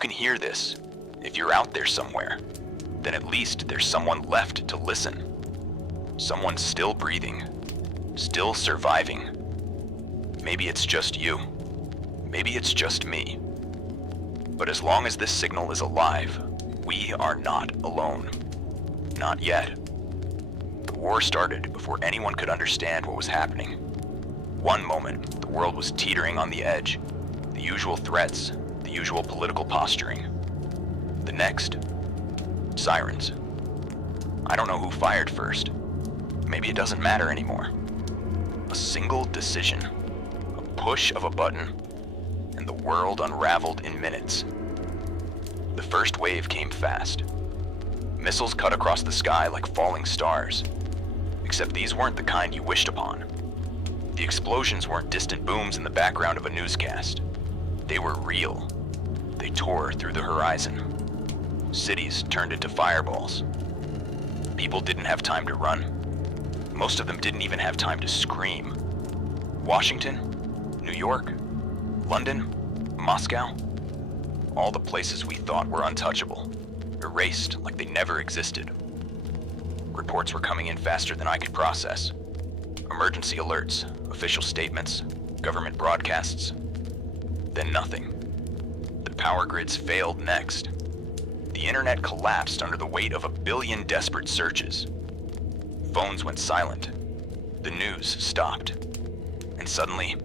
can hear this, if you're out there somewhere, then at least there's someone left to listen. Someone still breathing, still surviving. Maybe it's just you. Maybe it's just me. But as long as this signal is alive, we are not alone. Not yet. The war started before anyone could understand what was happening. One moment, the world was teetering on the edge. The usual threats, the usual political posturing. The next, sirens. I don't know who fired first. Maybe it doesn't matter anymore. A single decision, a push of a button, and the world unraveled in minutes. The first wave came fast. Missiles cut across the sky like falling stars. Except these weren't the kind you wished upon. The explosions weren't distant booms in the background of a newscast. They were real. They tore through the horizon. Cities turned into fireballs. People didn't have time to run. Most of them didn't even have time to scream. Washington, New York, London, Moscow, all the places we thought were untouchable, erased like they never existed. Reports were coming in faster than I could process. Emergency alerts, official statements, government broadcasts. Then nothing. The power grids failed next. The internet collapsed under the weight of 1 billion desperate searches. Phones went silent. The news stopped. And suddenly,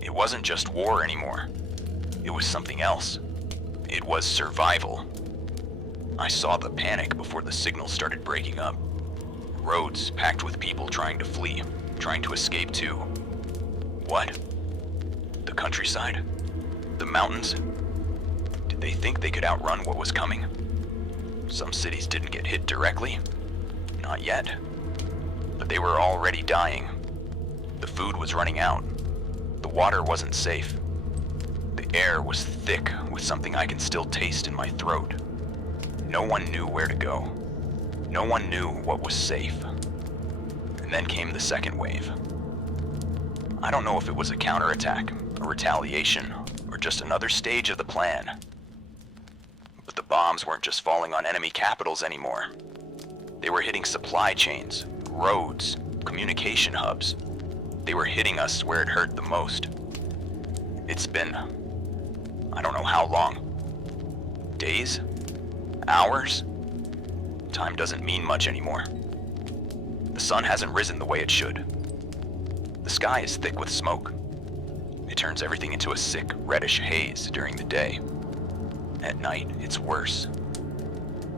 it wasn't just war anymore. It was something else. It was survival. I saw the panic before the signal started breaking up. Roads packed with people trying to flee, trying to escape too. What? The countryside? The mountains? Did they think they could outrun what was coming? Some cities didn't get hit directly. Not yet. But they were already dying. The food was running out. The water wasn't safe. The air was thick with something I can still taste in my throat. No one knew where to go. No one knew what was safe. And then came the second wave. I don't know if it was a counterattack, a retaliation, or just another stage of the plan. But the bombs weren't just falling on enemy capitals anymore. They were hitting supply chains, roads, communication hubs. They were hitting us where it hurt the most. It's been, I don't know how long. Days? Hours? Time doesn't mean much anymore. The sun hasn't risen the way it should. The sky is thick with smoke. It turns everything into a sick, reddish haze during the day. At night, it's worse.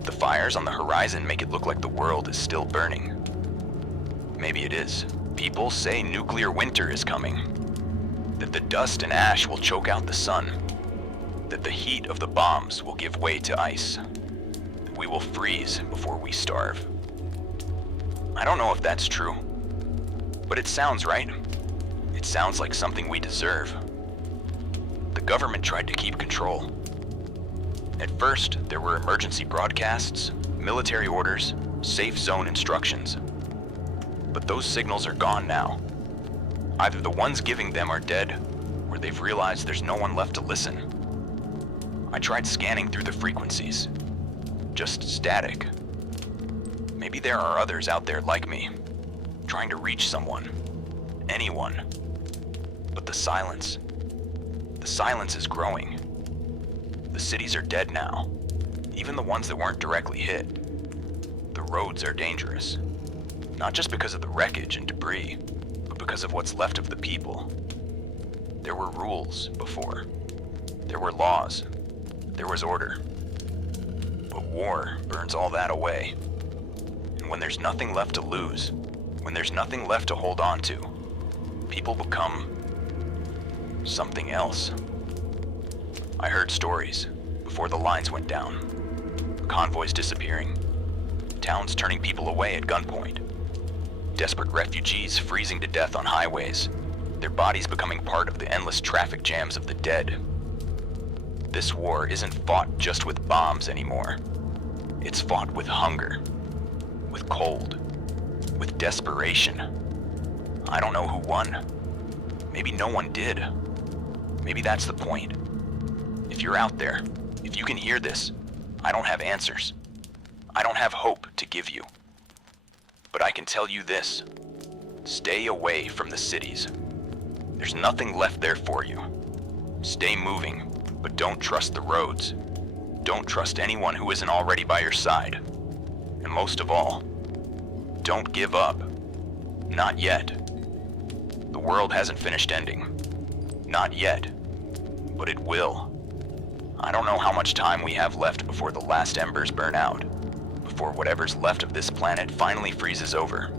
The fires on the horizon make it look like the world is still burning. Maybe it is. People say nuclear winter is coming. That the dust and ash will choke out the sun. That the heat of the bombs will give way to ice. That we will freeze before we starve. I don't know if that's true, but it sounds right. It sounds like something we deserve. The government tried to keep control. At first, there were emergency broadcasts, military orders, safe zone instructions. But those signals are gone now. Either the ones giving them are dead, or they've realized there's no one left to listen. I tried scanning through the frequencies. Just static. Maybe there are others out there like me, trying to reach someone, anyone. But the silence is growing. The cities are dead now, even the ones that weren't directly hit. The roads are dangerous, not just because of the wreckage and debris, but because of what's left of the people. There were rules before. There were laws. There was order. But war burns all that away. And when there's nothing left to lose, when there's nothing left to hold on to, people become something else. I heard stories before the lines went down. Convoys disappearing. Towns turning people away at gunpoint. Desperate refugees freezing to death on highways. Their bodies becoming part of the endless traffic jams of the dead. This war isn't fought just with bombs anymore. It's fought with hunger, with cold, with desperation. I don't know who won. Maybe no one did. Maybe that's the point. If you're out there, If you can hear this, I don't have answers. I don't have hope to give you. But I can tell you this: stay away from the cities. There's nothing left there for you. Stay moving, but don't trust the roads. Don't trust anyone who isn't already by your side. And most of all, don't give up. Not yet. The world hasn't finished ending. Not yet. But it will. I don't know how much time we have left before the last embers burn out, before whatever's left of this planet finally freezes over.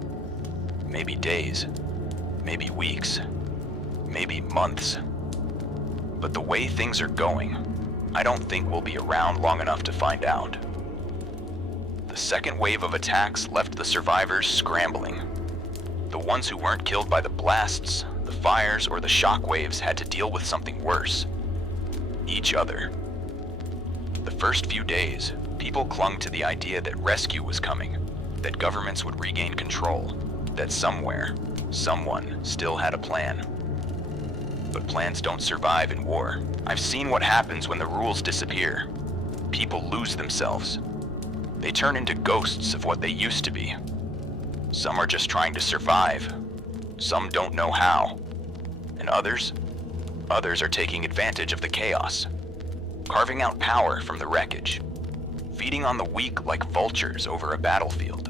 Maybe days, maybe weeks, maybe months. But the way things are going, I don't think we'll be around long enough to find out. The second wave of attacks left the survivors scrambling. The ones who weren't killed by the blasts, the fires, or the shock waves had to deal with something worse: each other. The first few days, people clung to the idea that rescue was coming, that governments would regain control, that somewhere, someone still had a plan. But plans don't survive in war. I've seen what happens when the rules disappear. People lose themselves. They turn into ghosts of what they used to be. Some are just trying to survive. Some don't know how. And others are taking advantage of the chaos, carving out power from the wreckage, feeding on the weak like vultures over a battlefield.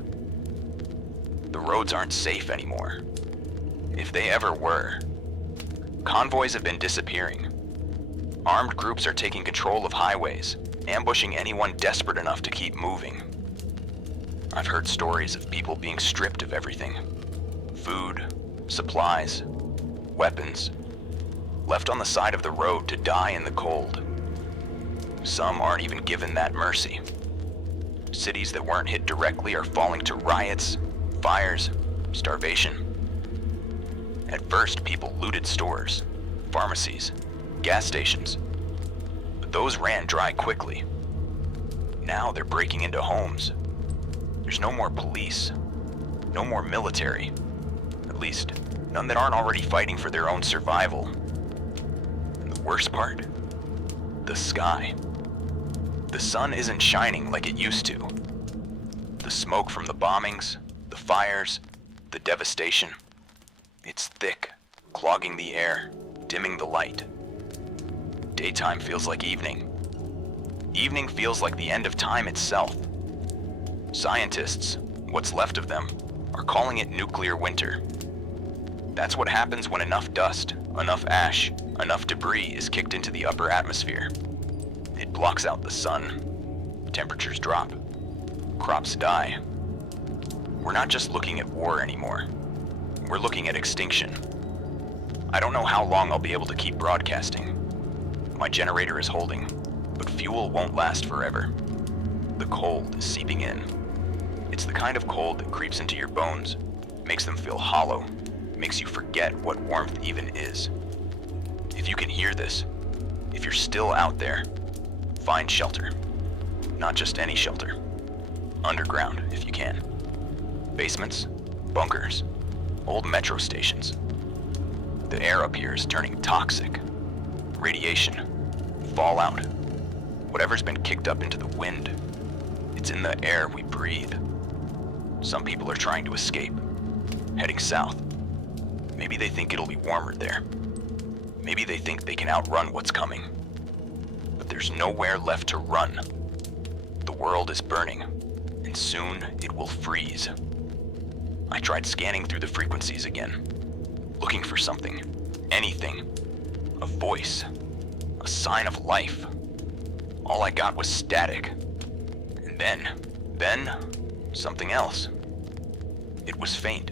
The roads aren't safe anymore, if they ever were. Convoys have been disappearing. Armed groups are taking control of highways, ambushing anyone desperate enough to keep moving. I've heard stories of people being stripped of everything: food, supplies, weapons, left on the side of the road to die in the cold. Some aren't even given that mercy. Cities that weren't hit directly are falling to riots, fires, starvation. At first, people looted stores, pharmacies, gas stations, but those ran dry quickly. Now they're breaking into homes. There's no more police, no more military, at least none that aren't already fighting for their own survival. And the worst part? The sky. The sun isn't shining like it used to. The smoke from the bombings, the fires, the devastation. It's thick, clogging the air, dimming the light. Daytime feels like evening. Evening feels like the end of time itself. Scientists, what's left of them, are calling it nuclear winter. That's what happens when enough dust, enough ash, enough debris is kicked into the upper atmosphere. It blocks out the sun. Temperatures drop. Crops die. We're not just looking at war anymore. We're looking at extinction. I don't know how long I'll be able to keep broadcasting. My generator is holding, but fuel won't last forever. The cold is seeping in. It's the kind of cold that creeps into your bones, makes them feel hollow, makes you forget what warmth even is. If you can hear this, if you're still out there, find shelter. Not just any shelter. Underground, if you can. Basements, bunkers, old metro stations. The air up here is turning toxic. Radiation, fallout, whatever's been kicked up into the wind. It's in the air we breathe. Some people are trying to escape, heading south. Maybe they think it'll be warmer there. Maybe they think they can outrun what's coming. But there's nowhere left to run. The world is burning, and soon it will freeze. I tried scanning through the frequencies again, looking for something, anything, a voice, a sign of life. All I got was static. And then, something else. It was faint,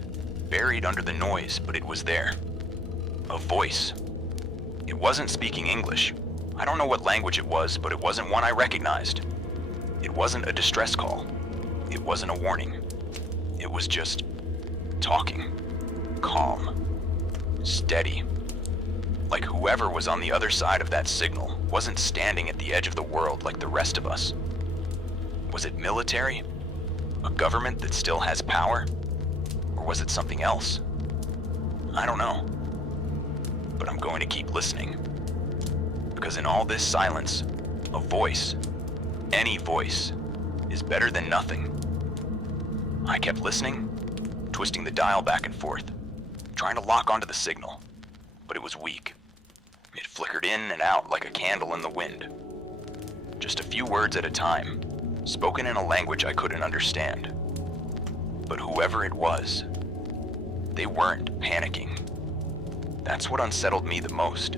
buried under the noise, but it was there. A voice. It wasn't speaking English. I don't know what language it was, but it wasn't one I recognized. It wasn't a distress call. It wasn't a warning. It was just talking. Calm. Steady. Like whoever was on the other side of that signal wasn't standing at the edge of the world like the rest of us. Was it military? A government that still has power? Or was it something else? I don't know. But I'm going to keep listening. Because in all this silence, A voice, any voice, is better than nothing. I kept listening, twisting the dial back and forth, trying to lock onto the signal, but it was weak. It flickered in and out like a candle in the wind. Just a few words at a time, spoken in a language I couldn't understand. But whoever it was, they weren't panicking. That's what unsettled me the most.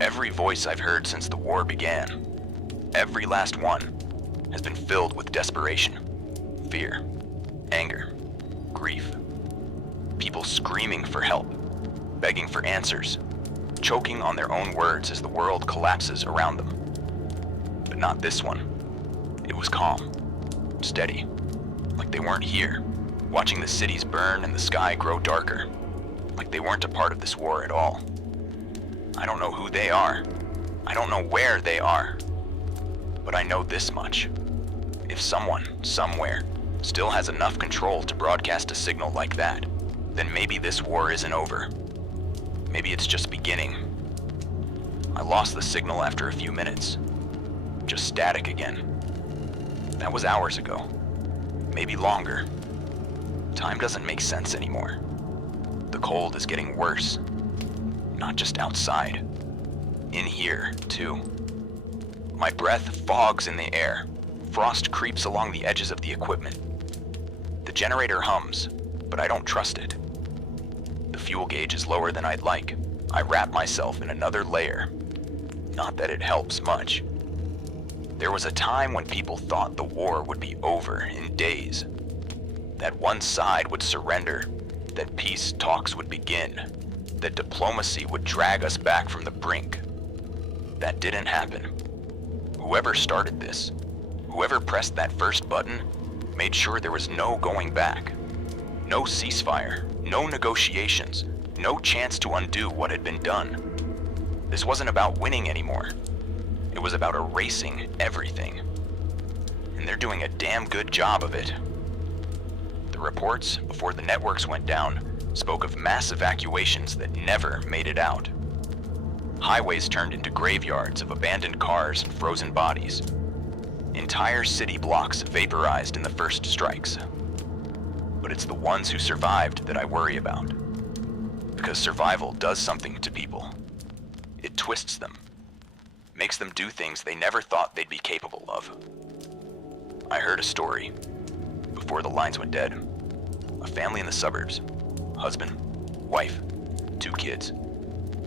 Every voice I've heard since the war began, every last one, has been filled with desperation, fear, anger, grief. People screaming for help, begging for answers, choking on their own words as the world collapses around them. But not this one. It was calm, steady, like they weren't here, watching the cities burn and the sky grow darker, like they weren't a part of this war at all. I don't know who they are. I don't know where they are. But I know this much. If someone, somewhere, still has enough control to broadcast a signal like that, then maybe this war isn't over. Maybe it's just beginning. I lost the signal after a few minutes. Just static again. That was hours ago. Maybe longer. Time doesn't make sense anymore. The cold is getting worse. Not just outside. In here, too. My breath fogs in the air. Frost creeps along the edges of the equipment. The generator hums, but I don't trust it. The fuel gauge is lower than I'd like. I wrap myself in another layer. Not that it helps much. There was a time when people thought the war would be over in days. That one side would surrender, that peace talks would begin, that diplomacy would drag us back from the brink. That didn't happen. Whoever started this, whoever pressed that first button, made sure there was no going back. No ceasefire, no negotiations, no chance to undo what had been done. This wasn't about winning anymore. It was about erasing everything. And they're doing a damn good job of it. The reports, before the networks went down, spoke of mass evacuations that never made it out. Highways turned into graveyards of abandoned cars and frozen bodies. Entire city blocks vaporized in the first strikes. But it's the ones who survived that I worry about. Because survival does something to people. It twists them. Makes them do things they never thought they'd be capable of. I heard a story. Before the lines went dead. A family in the suburbs. Husband, wife, 2 kids.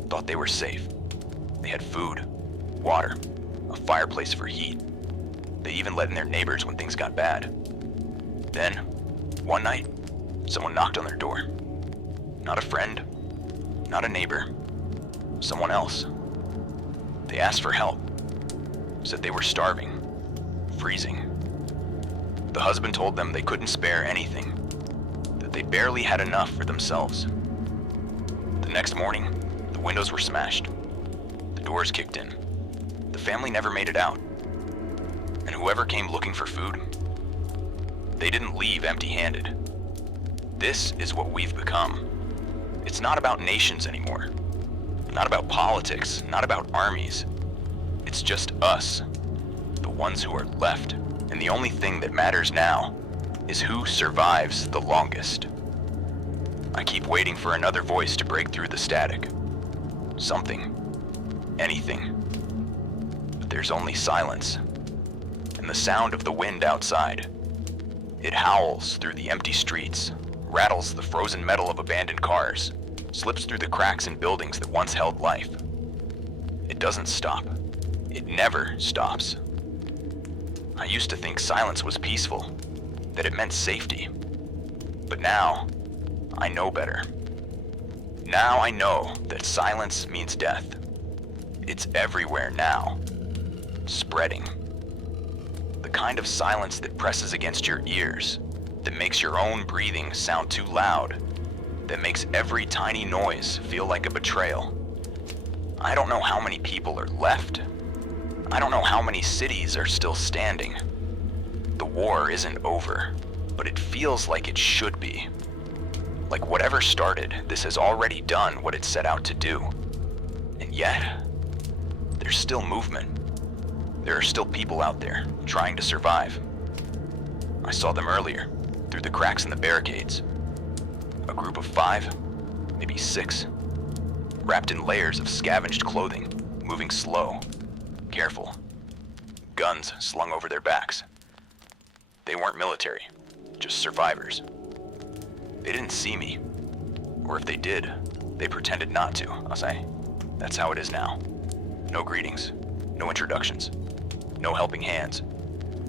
Thought they were safe. They had food, water, a fireplace for heat. They even let in their neighbors when things got bad. Then, one night, someone knocked on their door. Not a friend, not a neighbor, someone else. They asked for help, said they were starving, freezing. The husband told them they couldn't spare anything, that they barely had enough for themselves. The next morning, the windows were smashed, the doors kicked in. The family never made it out. And whoever came looking for food, they didn't leave empty-handed. This is what we've become. It's not about nations anymore. Not about politics, not about armies. It's just us, the ones who are left. And the only thing that matters now is who survives the longest. I keep waiting for another voice to break through the static. Something. Anything. But there's only silence. And the sound of the wind outside. It howls through the empty streets, rattles the frozen metal of abandoned cars, slips through the cracks in buildings that once held life. It doesn't stop. It never stops. I used to think silence was peaceful, that it meant safety. But now, I know better. Now I know that silence means death. It's everywhere now. Spreading. The kind of silence that presses against your ears, that makes your own breathing sound too loud, that makes every tiny noise feel like a betrayal. I don't know how many people are left. I don't know how many cities are still standing. The war isn't over, but it feels like it should be. Like whatever started, this has already done what it set out to do. And yet, there's still movement. There are still people out there, trying to survive. I saw them earlier, through the cracks in the barricades. A group of 5, maybe 6, wrapped in layers of scavenged clothing, moving slow, careful, guns slung over their backs. They weren't military, just survivors. They didn't see me, or if they did, they pretended not to, I'll say. That's how it is now. No greetings, no introductions, no helping hands,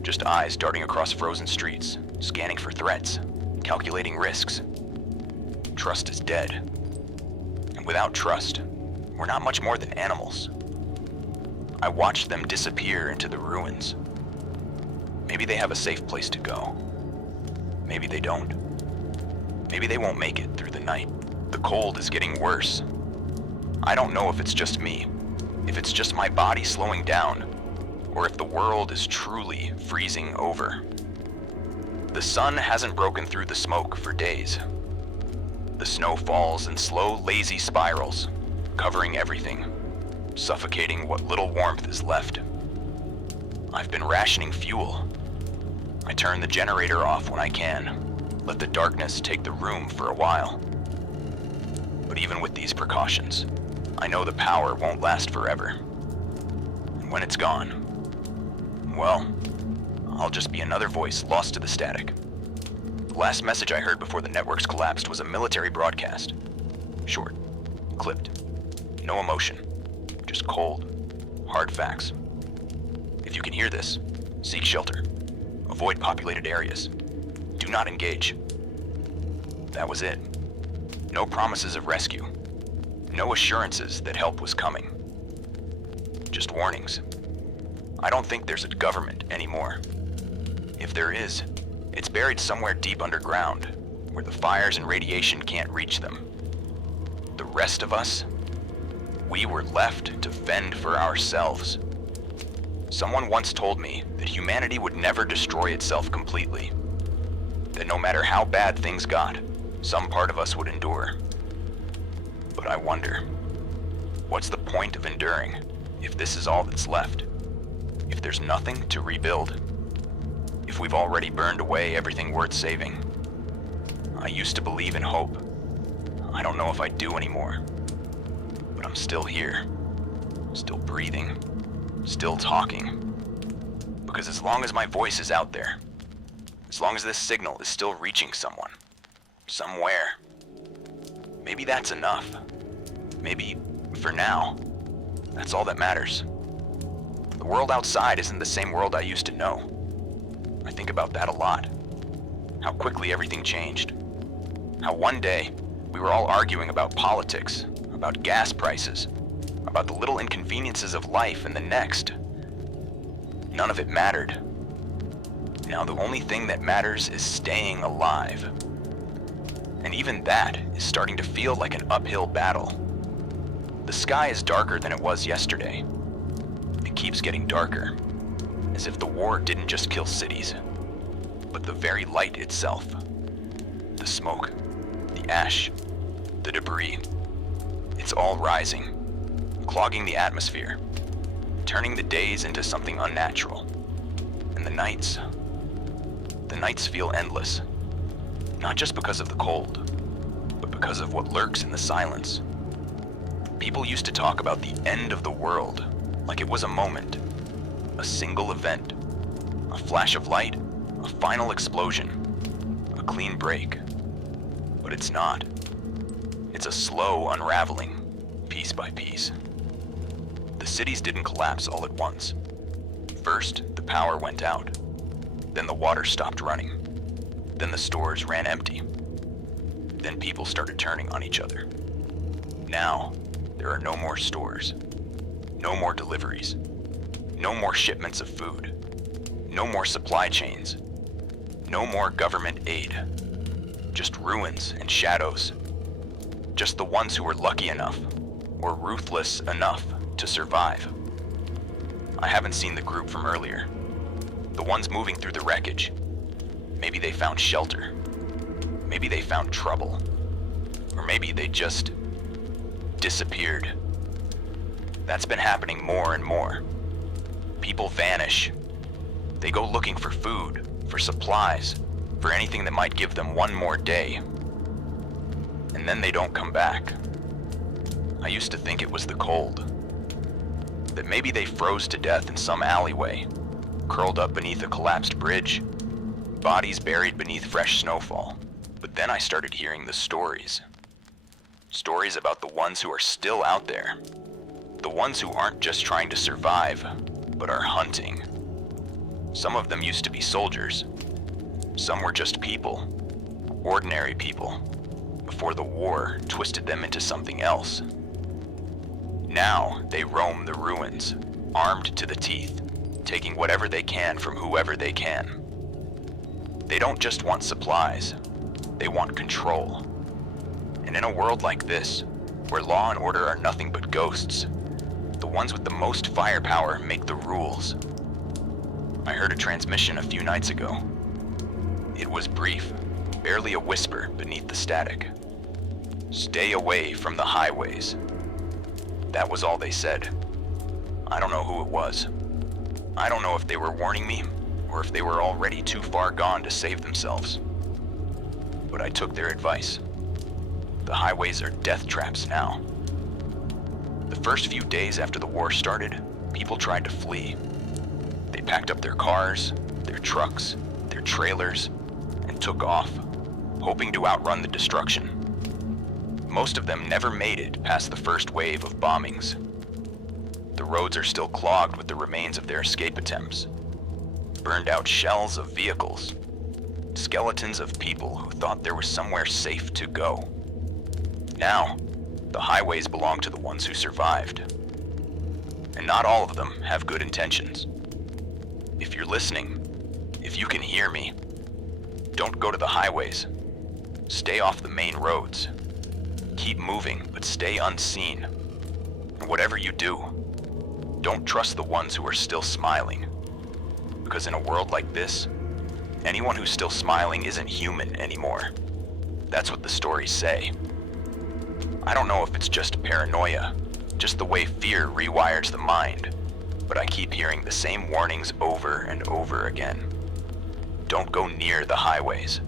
just eyes darting across frozen streets, scanning for threats, calculating risks. Trust is dead. And without trust, we're not much more than animals. I watched them disappear into the ruins. Maybe they have a safe place to go. Maybe they don't. Maybe they won't make it through the night. The cold is getting worse. I don't know if it's just me, if it's just my body slowing down, or if the world is truly freezing over. The sun hasn't broken through the smoke for days. The snow falls in slow, lazy spirals, covering everything, suffocating what little warmth is left. I've been rationing fuel. I turn the generator off when I can, let the darkness take the room for a while. But even with these precautions, I know the power won't last forever. And when it's gone, well, I'll just be another voice lost to the static. The last message I heard before the networks collapsed was a military broadcast. Short, clipped, no emotion, just cold, hard facts. If you can hear this, seek shelter. Avoid populated areas. Do not engage. That was it. No promises of rescue. No assurances that help was coming. Just warnings. I don't think there's a government anymore. If there is, it's buried somewhere deep underground, where the fires and radiation can't reach them. The rest of us, we were left to fend for ourselves. Someone once told me that humanity would never destroy itself completely. That no matter how bad things got, some part of us would endure. But I wonder, what's the point of enduring if this is all that's left? If there's nothing to rebuild? If we've already burned away everything worth saving? I used to believe in hope. I don't know if I do anymore. But I'm still here, still breathing, still talking. Because as long as my voice is out there, as long as this signal is still reaching someone, somewhere, maybe that's enough. Maybe, for now, that's all that matters. The world outside isn't the same world I used to know. I think about that a lot. How quickly everything changed. How one day, we were all arguing about politics, about gas prices, about the little inconveniences of life, and the next, none of it mattered. Now the only thing that matters is staying alive. And even that is starting to feel like an uphill battle. The sky is darker than it was yesterday. It keeps getting darker, as if the war didn't just kill cities, but the very light itself. The smoke, the ash, the debris. It's all rising, clogging the atmosphere, turning the days into something unnatural. And the nights feel endless. Not just because of the cold, but because of what lurks in the silence. People used to talk about the end of the world like it was a moment, a single event, a flash of light, a final explosion, a clean break. But it's not. It's a slow unraveling, piece by piece. The cities didn't collapse all at once. First, the power went out. Then the water stopped running. Then the stores ran empty. Then people started turning on each other. Now, there are no more stores. No more deliveries. No more shipments of food. No more supply chains. No more government aid. Just ruins and shadows. Just the ones who were lucky enough, or ruthless enough, to survive. I haven't seen the group from earlier. The ones moving through the wreckage. Maybe they found shelter. Maybe they found trouble. Or maybe they just disappeared. That's been happening more and more. People vanish. They go looking for food, for supplies, for anything that might give them one more day. And then they don't come back. I used to think it was the cold. That maybe they froze to death in some alleyway, curled up beneath a collapsed bridge, bodies buried beneath fresh snowfall. But then I started hearing the stories. Stories about the ones who are still out there. The ones who aren't just trying to survive, but are hunting. Some of them used to be soldiers. Some were just people, ordinary people, before the war twisted them into something else. Now they roam the ruins, armed to the teeth, taking whatever they can from whoever they can. They don't just want supplies, they want control. And in a world like this, where law and order are nothing but ghosts, the ones with the most firepower make the rules. I heard a transmission a few nights ago. It was brief, barely a whisper beneath the static. Stay away from the highways. That was all they said. I don't know who it was. I don't know if they were warning me, or if they were already too far gone to save themselves. But I took their advice. The highways are death traps now. The first few days after the war started, people tried to flee. They packed up their cars, their trucks, their trailers, and took off, hoping to outrun the destruction. Most of them never made it past the first wave of bombings. The roads are still clogged with the remains of their escape attempts. Burned out shells of vehicles. Skeletons of people who thought there was somewhere safe to go. Now, the highways belong to the ones who survived. And not all of them have good intentions. If you're listening, if you can hear me, don't go to the highways. Stay off the main roads. Keep moving, but stay unseen. And whatever you do, don't trust the ones who are still smiling. Because in a world like this, anyone who's still smiling isn't human anymore. That's what the stories say. I don't know if it's just paranoia, just the way fear rewires the mind, but I keep hearing the same warnings over and over again. Don't go near the highways.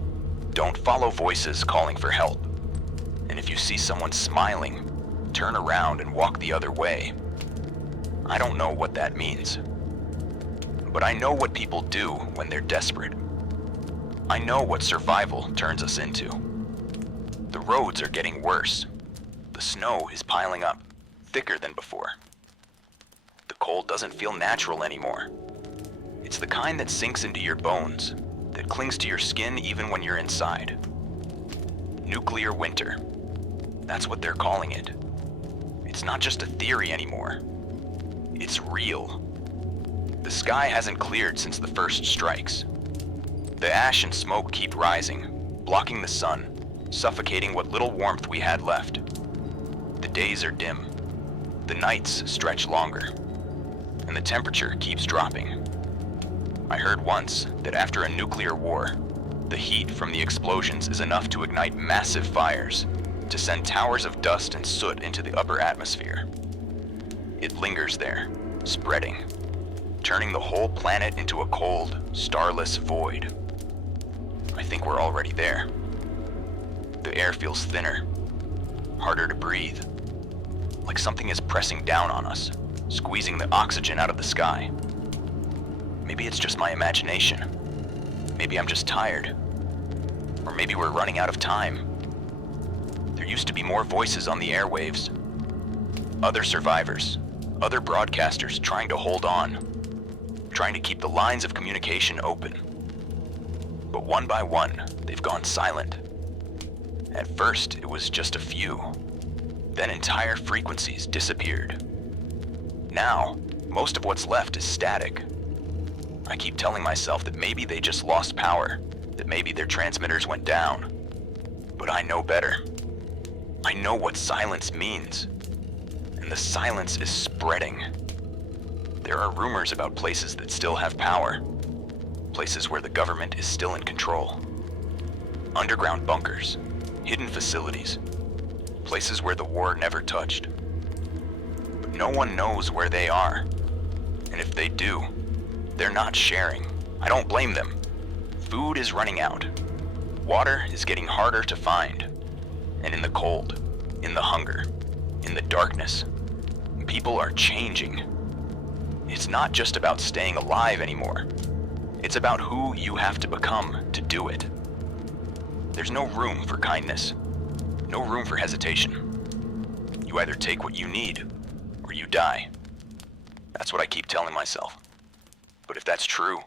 Don't follow voices calling for help. And if you see someone smiling, turn around and walk the other way. I don't know what that means. But I know what people do when they're desperate. I know what survival turns us into. The roads are getting worse. The snow is piling up, thicker than before. The cold doesn't feel natural anymore. It's the kind that sinks into your bones, that clings to your skin even when you're inside. Nuclear winter. That's what they're calling it. It's not just a theory anymore. It's real. The sky hasn't cleared since the first strikes. The ash and smoke keep rising, blocking the sun, suffocating what little warmth we had left. The days are dim. The nights stretch longer. And the temperature keeps dropping. I heard once that after a nuclear war, the heat from the explosions is enough to ignite massive fires, to send towers of dust and soot into the upper atmosphere. It lingers there, spreading, turning the whole planet into a cold, starless void. I think we're already there. The air feels thinner, harder to breathe, like something is pressing down on us, squeezing the oxygen out of the sky. Maybe it's just my imagination. Maybe I'm just tired. Or maybe we're running out of time. There used to be more voices on the airwaves. Other survivors, other broadcasters trying to hold on, trying to keep the lines of communication open. But one by one, they've gone silent. At first, it was just a few. Then entire frequencies disappeared. Now, most of what's left is static. I keep telling myself that maybe they just lost power, that maybe their transmitters went down. But I know better. I know what silence means. And the silence is spreading. There are rumors about places that still have power. Places where the government is still in control. Underground bunkers, hidden facilities. Places where the war never touched. But no one knows where they are. And if they do, they're not sharing. I don't blame them. Food is running out. Water is getting harder to find. And in the cold, in the hunger, in the darkness, people are changing. It's not just about staying alive anymore. It's about who you have to become to do it. There's no room for kindness, no room for hesitation. You either take what you need, or you die. That's what I keep telling myself. But if that's true,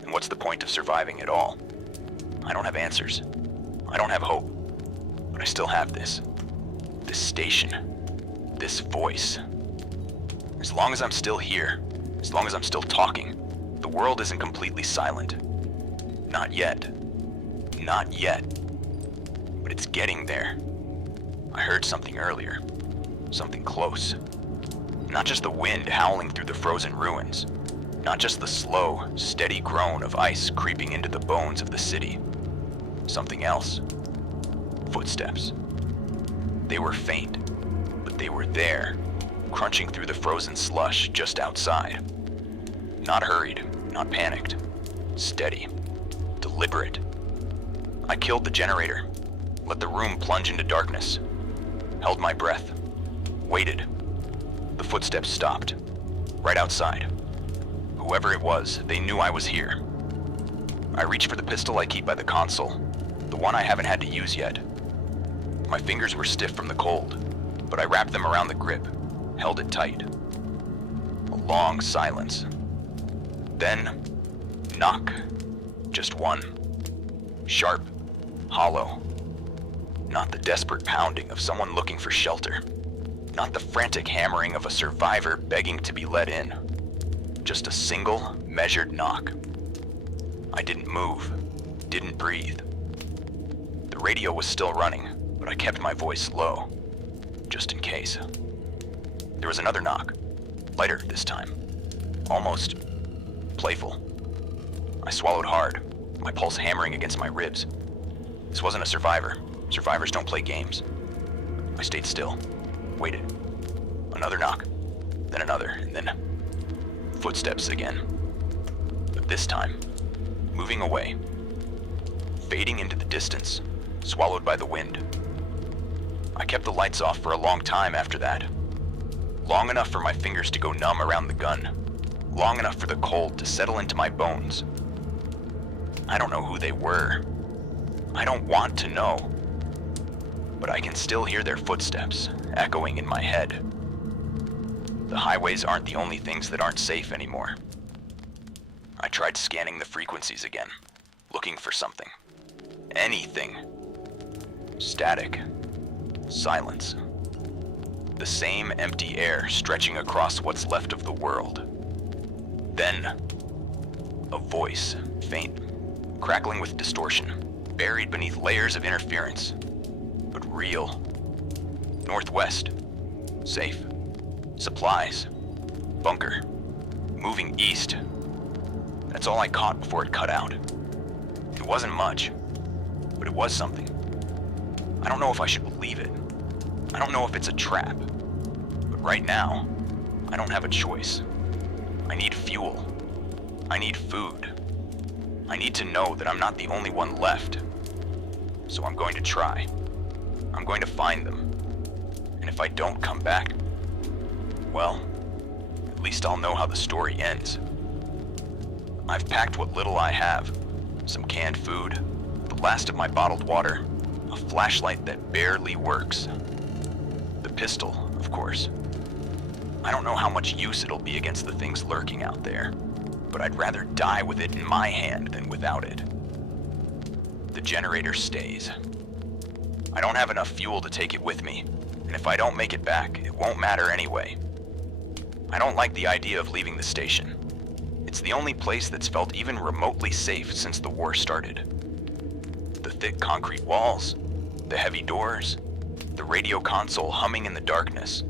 then what's the point of surviving at all? I don't have answers. I don't have hope. But I still have this station, this voice. As long as I'm still here, as long as I'm still talking, the world isn't completely silent. Not yet. Not yet. But it's getting there. I heard something earlier. Something close. Not just the wind howling through the frozen ruins. Not just the slow, steady groan of ice creeping into the bones of the city. Something else. Footsteps. They were faint, but they were there, crunching through the frozen slush just outside. Not hurried, not panicked. Steady. Deliberate. I killed the generator, let the room plunge into darkness, held my breath, waited. The footsteps stopped, right outside. Whoever it was, they knew I was here. I reached for the pistol I keep by the console, the one I haven't had to use yet. My fingers were stiff from the cold, but I wrapped them around the grip, held it tight. A long silence. Then, knock. Just one. Sharp, hollow. Not the desperate pounding of someone looking for shelter. Not the frantic hammering of a survivor begging to be let in. Just a single, measured knock. I didn't move, didn't breathe. The radio was still running, but I kept my voice low, just in case. There was another knock, lighter this time, almost playful. I swallowed hard, my pulse hammering against my ribs. This wasn't a survivor. Survivors don't play games. I stayed still, waited. Another knock, then another, and then footsteps again. But this time, moving away, fading into the distance, swallowed by the wind. I kept the lights off for a long time after that. Long enough for my fingers to go numb around the gun. Long enough for the cold to settle into my bones. I don't know who they were. I don't want to know. But I can still hear their footsteps echoing in my head. The highways aren't the only things that aren't safe anymore. I tried scanning the frequencies again, looking for something. Anything. Static. Silence. The same empty air stretching across what's left of the world. Then, a voice, faint, crackling with distortion, buried beneath layers of interference, but real. Northwest. Safe. Supplies. Bunker. Moving east. That's all I caught before it cut out. It wasn't much, but it was something. I don't know if I should believe it. I don't know if it's a trap. But right now, I don't have a choice. I need fuel. I need food. I need to know that I'm not the only one left. So I'm going to try. I'm going to find them. And if I don't come back, well, at least I'll know how the story ends. I've packed what little I have. Some canned food, the last of my bottled water, a flashlight that barely works. The pistol, of course. I don't know how much use it'll be against the things lurking out there, but I'd rather die with it in my hand than without it. The generator stays. I don't have enough fuel to take it with me, and if I don't make it back, it won't matter anyway. I don't like the idea of leaving the station. It's the only place that's felt even remotely safe since the war started. The thick concrete walls, the heavy doors, the radio console humming in the darkness.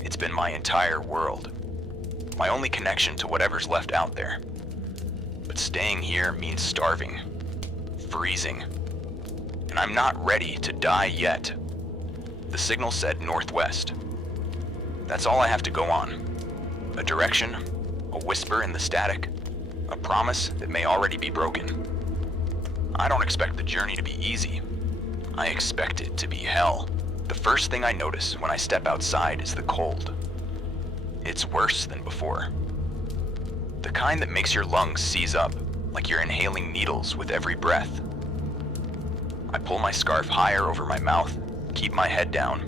It's been my entire world. My only connection to whatever's left out there. But staying here means starving, freezing, and I'm not ready to die yet. The signal said northwest. That's all I have to go on. A direction, A whisper in the static. A promise that may already be broken. I don't expect the journey to be easy. I expect it to be hell. The first thing I notice when I step outside is the cold. It's worse than before. The kind that makes your lungs seize up, like you're inhaling needles with every breath. I pull my scarf higher over my mouth, keep my head down,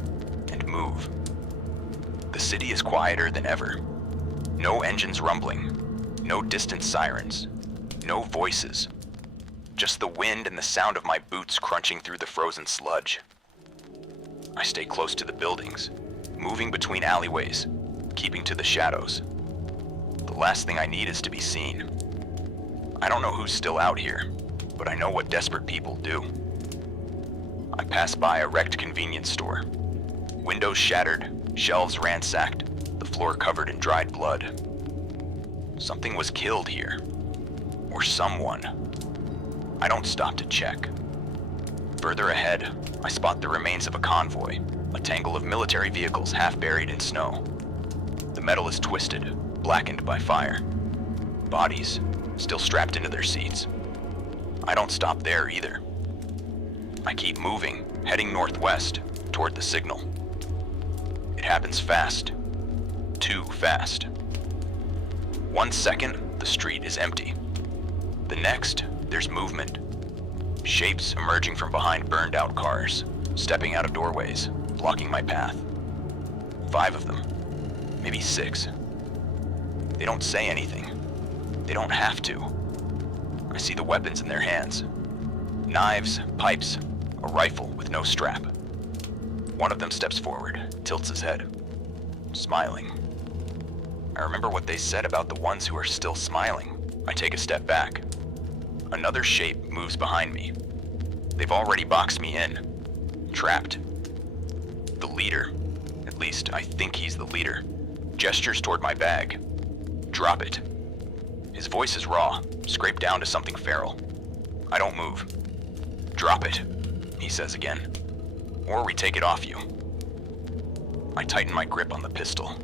and move. The city is quieter than ever. No engines rumbling, no distant sirens, no voices. Just the wind and the sound of my boots crunching through the frozen sludge. I stay close to the buildings, moving between alleyways, keeping to the shadows. The last thing I need is to be seen. I don't know who's still out here, but I know what desperate people do. I pass by a wrecked convenience store. Windows shattered, shelves ransacked, the floor covered in dried blood. Something was killed here. Or someone. I don't stop to check. Further ahead, I spot the remains of a convoy, a tangle of military vehicles half buried in snow. The metal is twisted, blackened by fire. Bodies still strapped into their seats. I don't stop there either. I keep moving, heading northwest, toward the signal. It happens fast. Too fast. 1 second, the street is empty. The next, there's movement. Shapes emerging from behind burned out cars, stepping out of doorways, blocking my path. 5 of them, maybe 6. They don't say anything. They don't have to. I see the weapons in their hands. Knives, pipes, a rifle with no strap. One of them steps forward, tilts his head, smiling. I remember what they said about the ones who are still smiling. I take a step back. Another shape moves behind me. They've already boxed me in. Trapped. The leader, at least I think he's the leader, gestures toward my bag. Drop it. His voice is raw, scraped down to something feral. I don't move. Drop it, he says again. Or we take it off you. I tighten my grip on the pistol.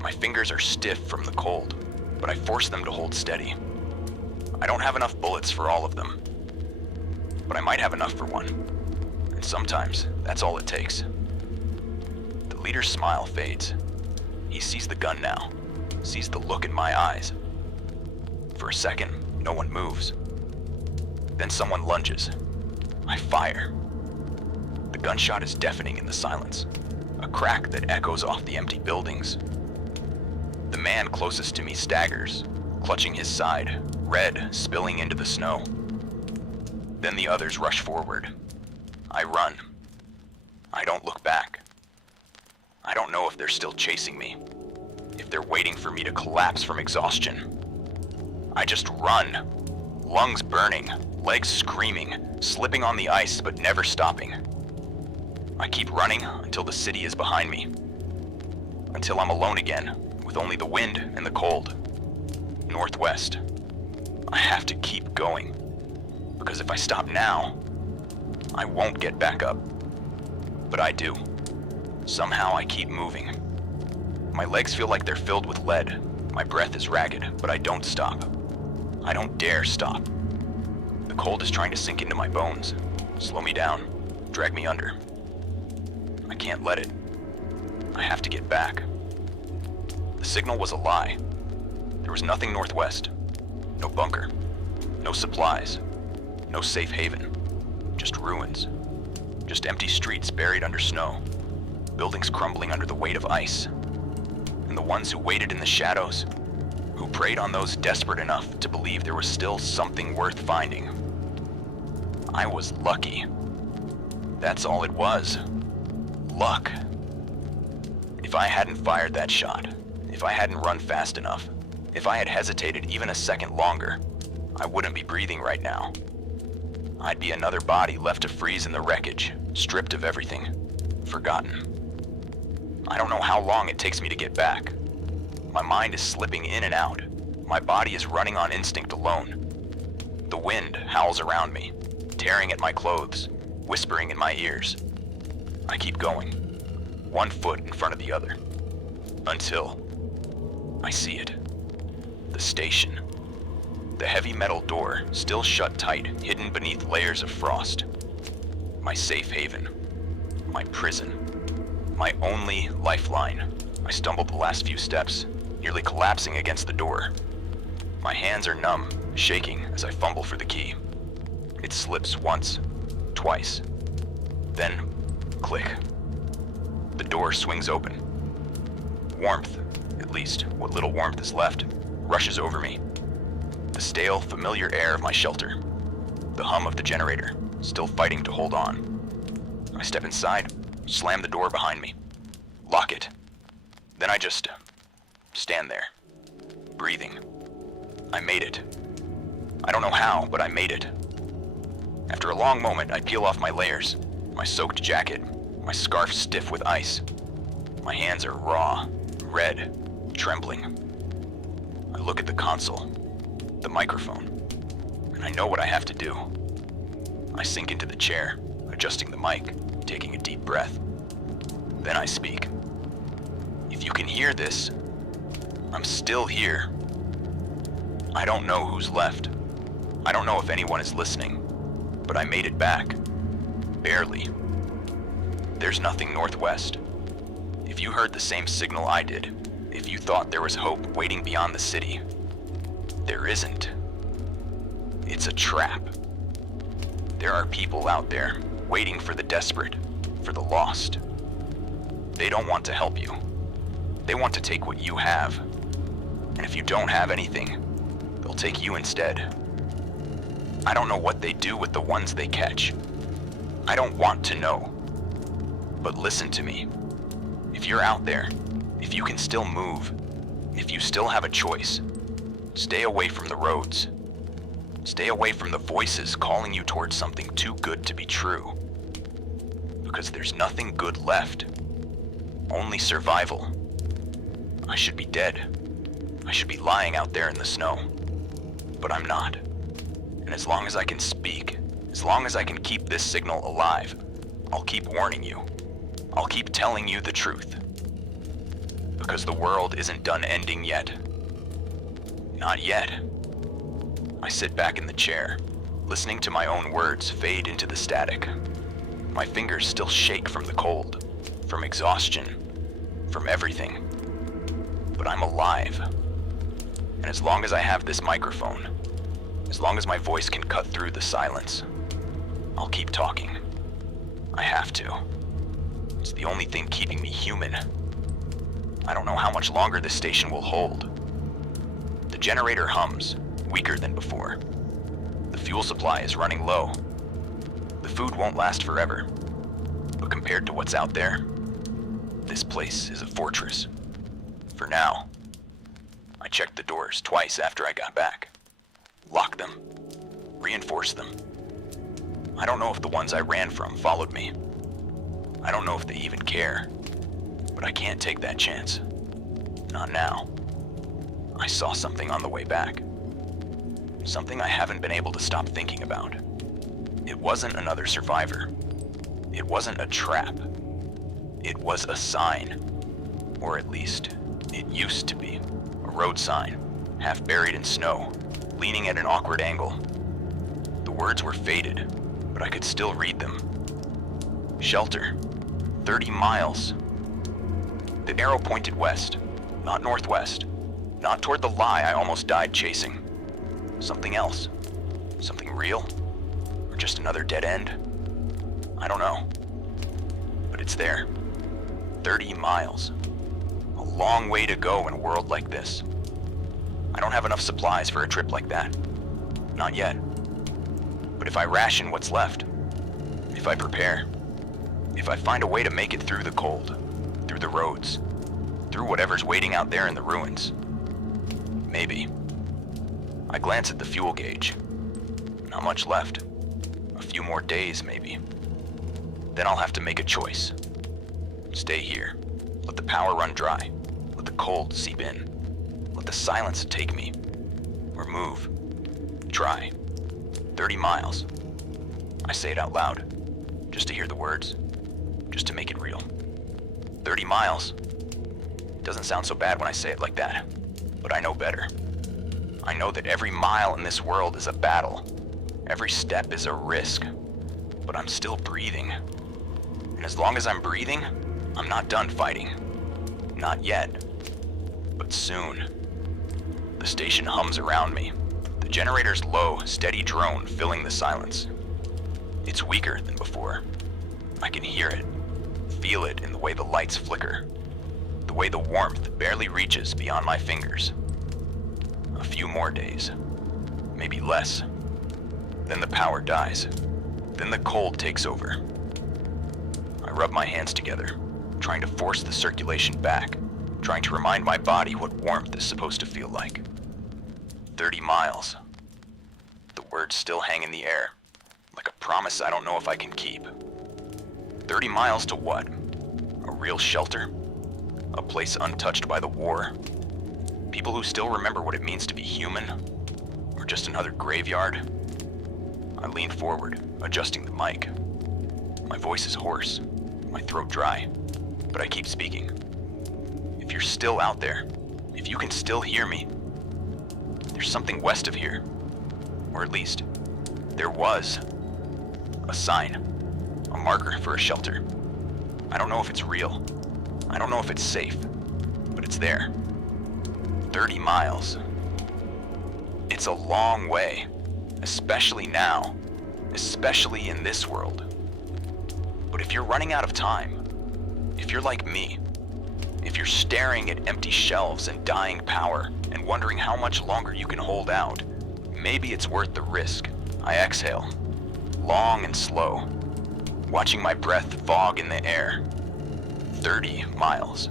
My fingers are stiff from the cold, but I force them to hold steady. I don't have enough bullets for all of them, but I might have enough for one. And sometimes, that's all it takes. The leader's smile fades. He sees the gun now, sees the look in my eyes. For a second, no one moves. Then someone lunges. I fire. The gunshot is deafening in the silence, a crack that echoes off the empty buildings. The man closest to me staggers, clutching his side, red spilling into the snow. Then the others rush forward. I run. I don't look back. I don't know if they're still chasing me, if they're waiting for me to collapse from exhaustion. I just run, lungs burning, legs screaming, slipping on the ice but never stopping. I keep running until the city is behind me, until I'm alone again, with only the wind and the cold. Northwest. I have to keep going, because if I stop now, I won't get back up. But I do. Somehow I keep moving. My legs feel like they're filled with lead. My breath is ragged, but I don't stop. I don't dare stop. The cold is trying to sink into my bones, slow me down, drag me under. I can't let it. I have to get back. The signal was a lie. There was nothing northwest. No bunker. No supplies. No safe haven. Just ruins. Just empty streets buried under snow. Buildings crumbling under the weight of ice. And the ones who waited in the shadows, who preyed on those desperate enough to believe there was still something worth finding. I was lucky. That's all it was. Luck. If I hadn't fired that shot, if I hadn't run fast enough, if I had hesitated even a second longer, I wouldn't be breathing right now. I'd be another body left to freeze in the wreckage, stripped of everything, forgotten. I don't know how long it takes me to get back. My mind is slipping in and out. My body is running on instinct alone. The wind howls around me, tearing at my clothes, whispering in my ears. I keep going, one foot in front of the other, until I see it. The station. The heavy metal door, still shut tight, hidden beneath layers of frost. My safe haven. My prison. My only lifeline. I stumbled the last few steps, nearly collapsing against the door. My hands are numb, shaking as I fumble for the key. It slips once, twice. Then, click. The door swings open. Warmth, at least what little warmth is left, rushes over me. The stale, familiar air of my shelter. The hum of the generator, still fighting to hold on. I step inside, slam the door behind me. Lock it. Then I just stand there, breathing. I made it. I don't know how, but I made it. After a long moment, I peel off my layers, my soaked jacket, my scarf stiff with ice. My hands are raw, red, trembling. I look at the console, the microphone, and I know what I have to do. I sink into the chair, adjusting the mic, taking a deep breath. Then I speak. If you can hear this, I'm still here. I don't know who's left. I don't know if anyone is listening, but I made it back. Barely. There's nothing northwest. If you heard the same signal I did, if you thought there was hope waiting beyond the city, there isn't. It's a trap. There are people out there waiting for the desperate, for the lost. They don't want to help you. They want to take what you have. And if you don't have anything, they'll take you instead. I don't know what they do with the ones they catch. I don't want to know. But listen to me. If you're out there, if you can still move, if you still have a choice, stay away from the roads. Stay away from the voices calling you towards something too good to be true. Because there's nothing good left. Only survival. I should be dead. I should be lying out there in the snow. But I'm not. And as long as I can speak, as long as I can keep this signal alive, I'll keep warning you. I'll keep telling you the truth. Because the world isn't done ending yet. Not yet. I sit back in the chair, listening to my own words fade into the static. My fingers still shake from the cold, from exhaustion, from everything. But I'm alive. And as long as I have this microphone, as long as my voice can cut through the silence, I'll keep talking. I have to. It's the only thing keeping me human. I don't know how much longer this station will hold. The generator hums, weaker than before. The fuel supply is running low. The food won't last forever. But compared to what's out there, this place is a fortress. For now. I checked the doors twice after I got back. Locked them. Reinforced them. I don't know if the ones I ran from followed me. I don't know if they even care. But I can't take that chance. Not now. I saw something on the way back. Something I haven't been able to stop thinking about. It wasn't another survivor. It wasn't a trap. It was a sign. Or at least, it used to be. A road sign, half buried in snow, leaning at an awkward angle. The words were faded, but I could still read them. Shelter. 30 miles. The arrow pointed west, not northwest. Not toward the lie I almost died chasing. Something else. Something real? Or just another dead end? I don't know. But it's there. 30 miles. A long way to go in a world like this. I don't have enough supplies for a trip like that. Not yet. But if I ration what's left, if I prepare, if I find a way to make it through the cold, through the roads, through whatever's waiting out there in the ruins, maybe. I glance at the fuel gauge. Not much left. A few more days, maybe. Then I'll have to make a choice. Stay here. Let the power run dry. Let the cold seep in. Let the silence take me. Or move. Try. 30 miles. I say it out loud. Just to hear the words. Just to make it real. 30 miles. Doesn't sound so bad when I say it like that. But I know better. I know that every mile in this world is a battle. Every step is a risk. But I'm still breathing. And as long as I'm breathing, I'm not done fighting. Not yet. But soon. The station hums around me. The generator's low, steady drone filling the silence. It's weaker than before. I can hear it, feel it in the way the lights flicker, the way the warmth barely reaches beyond my fingers. A few more days, maybe less. Then the power dies. Then the cold takes over. I rub my hands together, trying to force the circulation back, trying to remind my body what warmth is supposed to feel like. 30 miles. The words still hang in the air, like a promise I don't know if I can keep. 30 miles to what? A real shelter? A place untouched by the war? People who still remember what it means to be human? Or just another graveyard? I lean forward, adjusting the mic. My voice is hoarse, my throat dry, but I keep speaking. If you're still out there, if you can still hear me, there's something west of here. Or at least, there was. A sign. A marker for a shelter. I don't know if it's real. I don't know if it's safe. But it's there. 30 miles. It's a long way. Especially now. Especially in this world. But if you're running out of time, if you're like me, if you're staring at empty shelves and dying power and wondering how much longer you can hold out, maybe it's worth the risk. I exhale, long and slow, watching my breath fog in the air. 30 miles.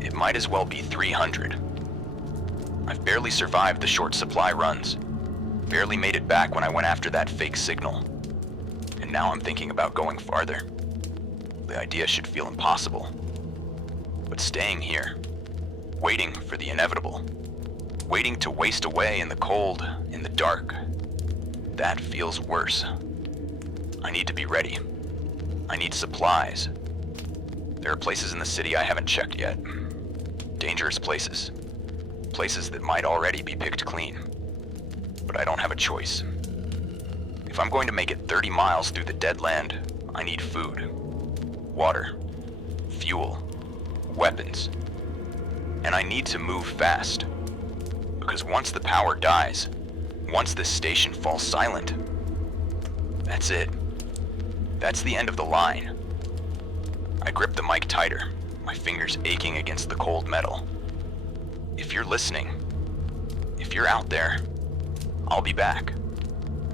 It might as well be 300. I've barely survived the short supply runs, barely made it back when I went after that fake signal. And now I'm thinking about going farther. The idea should feel impossible. But staying here, waiting for the inevitable, waiting to waste away in the cold, in the dark, that feels worse. I need to be ready. I need supplies. There are places in the city I haven't checked yet. Dangerous places. Places that might already be picked clean. But I don't have a choice. If I'm going to make it 30 miles through the dead land, I need food, water, fuel, weapons. And I need to move fast. Because once the power dies, once this station falls silent, that's it. That's the end of the line. I grip the mic tighter, my fingers aching against the cold metal. If you're listening, if you're out there, I'll be back.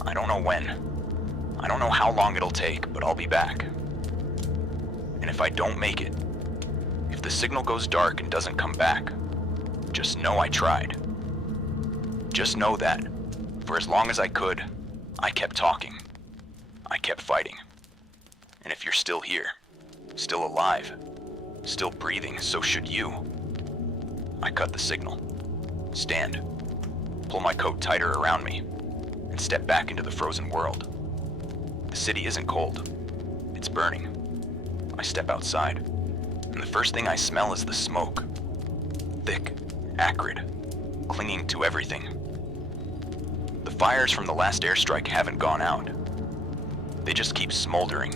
I don't know when. I don't know how long it'll take, but I'll be back. And if I don't make it, if the signal goes dark and doesn't come back, just know I tried. Just know that, for as long as I could, I kept talking. I kept fighting. And if you're still here, still alive, still breathing, so should you. I cut the signal. Stand. Pull my coat tighter around me. And step back into the frozen world. The city isn't cold. It's burning. I step outside. And the first thing I smell is the smoke. Thick, acrid, clinging to everything. The fires from the last airstrike haven't gone out. They just keep smoldering,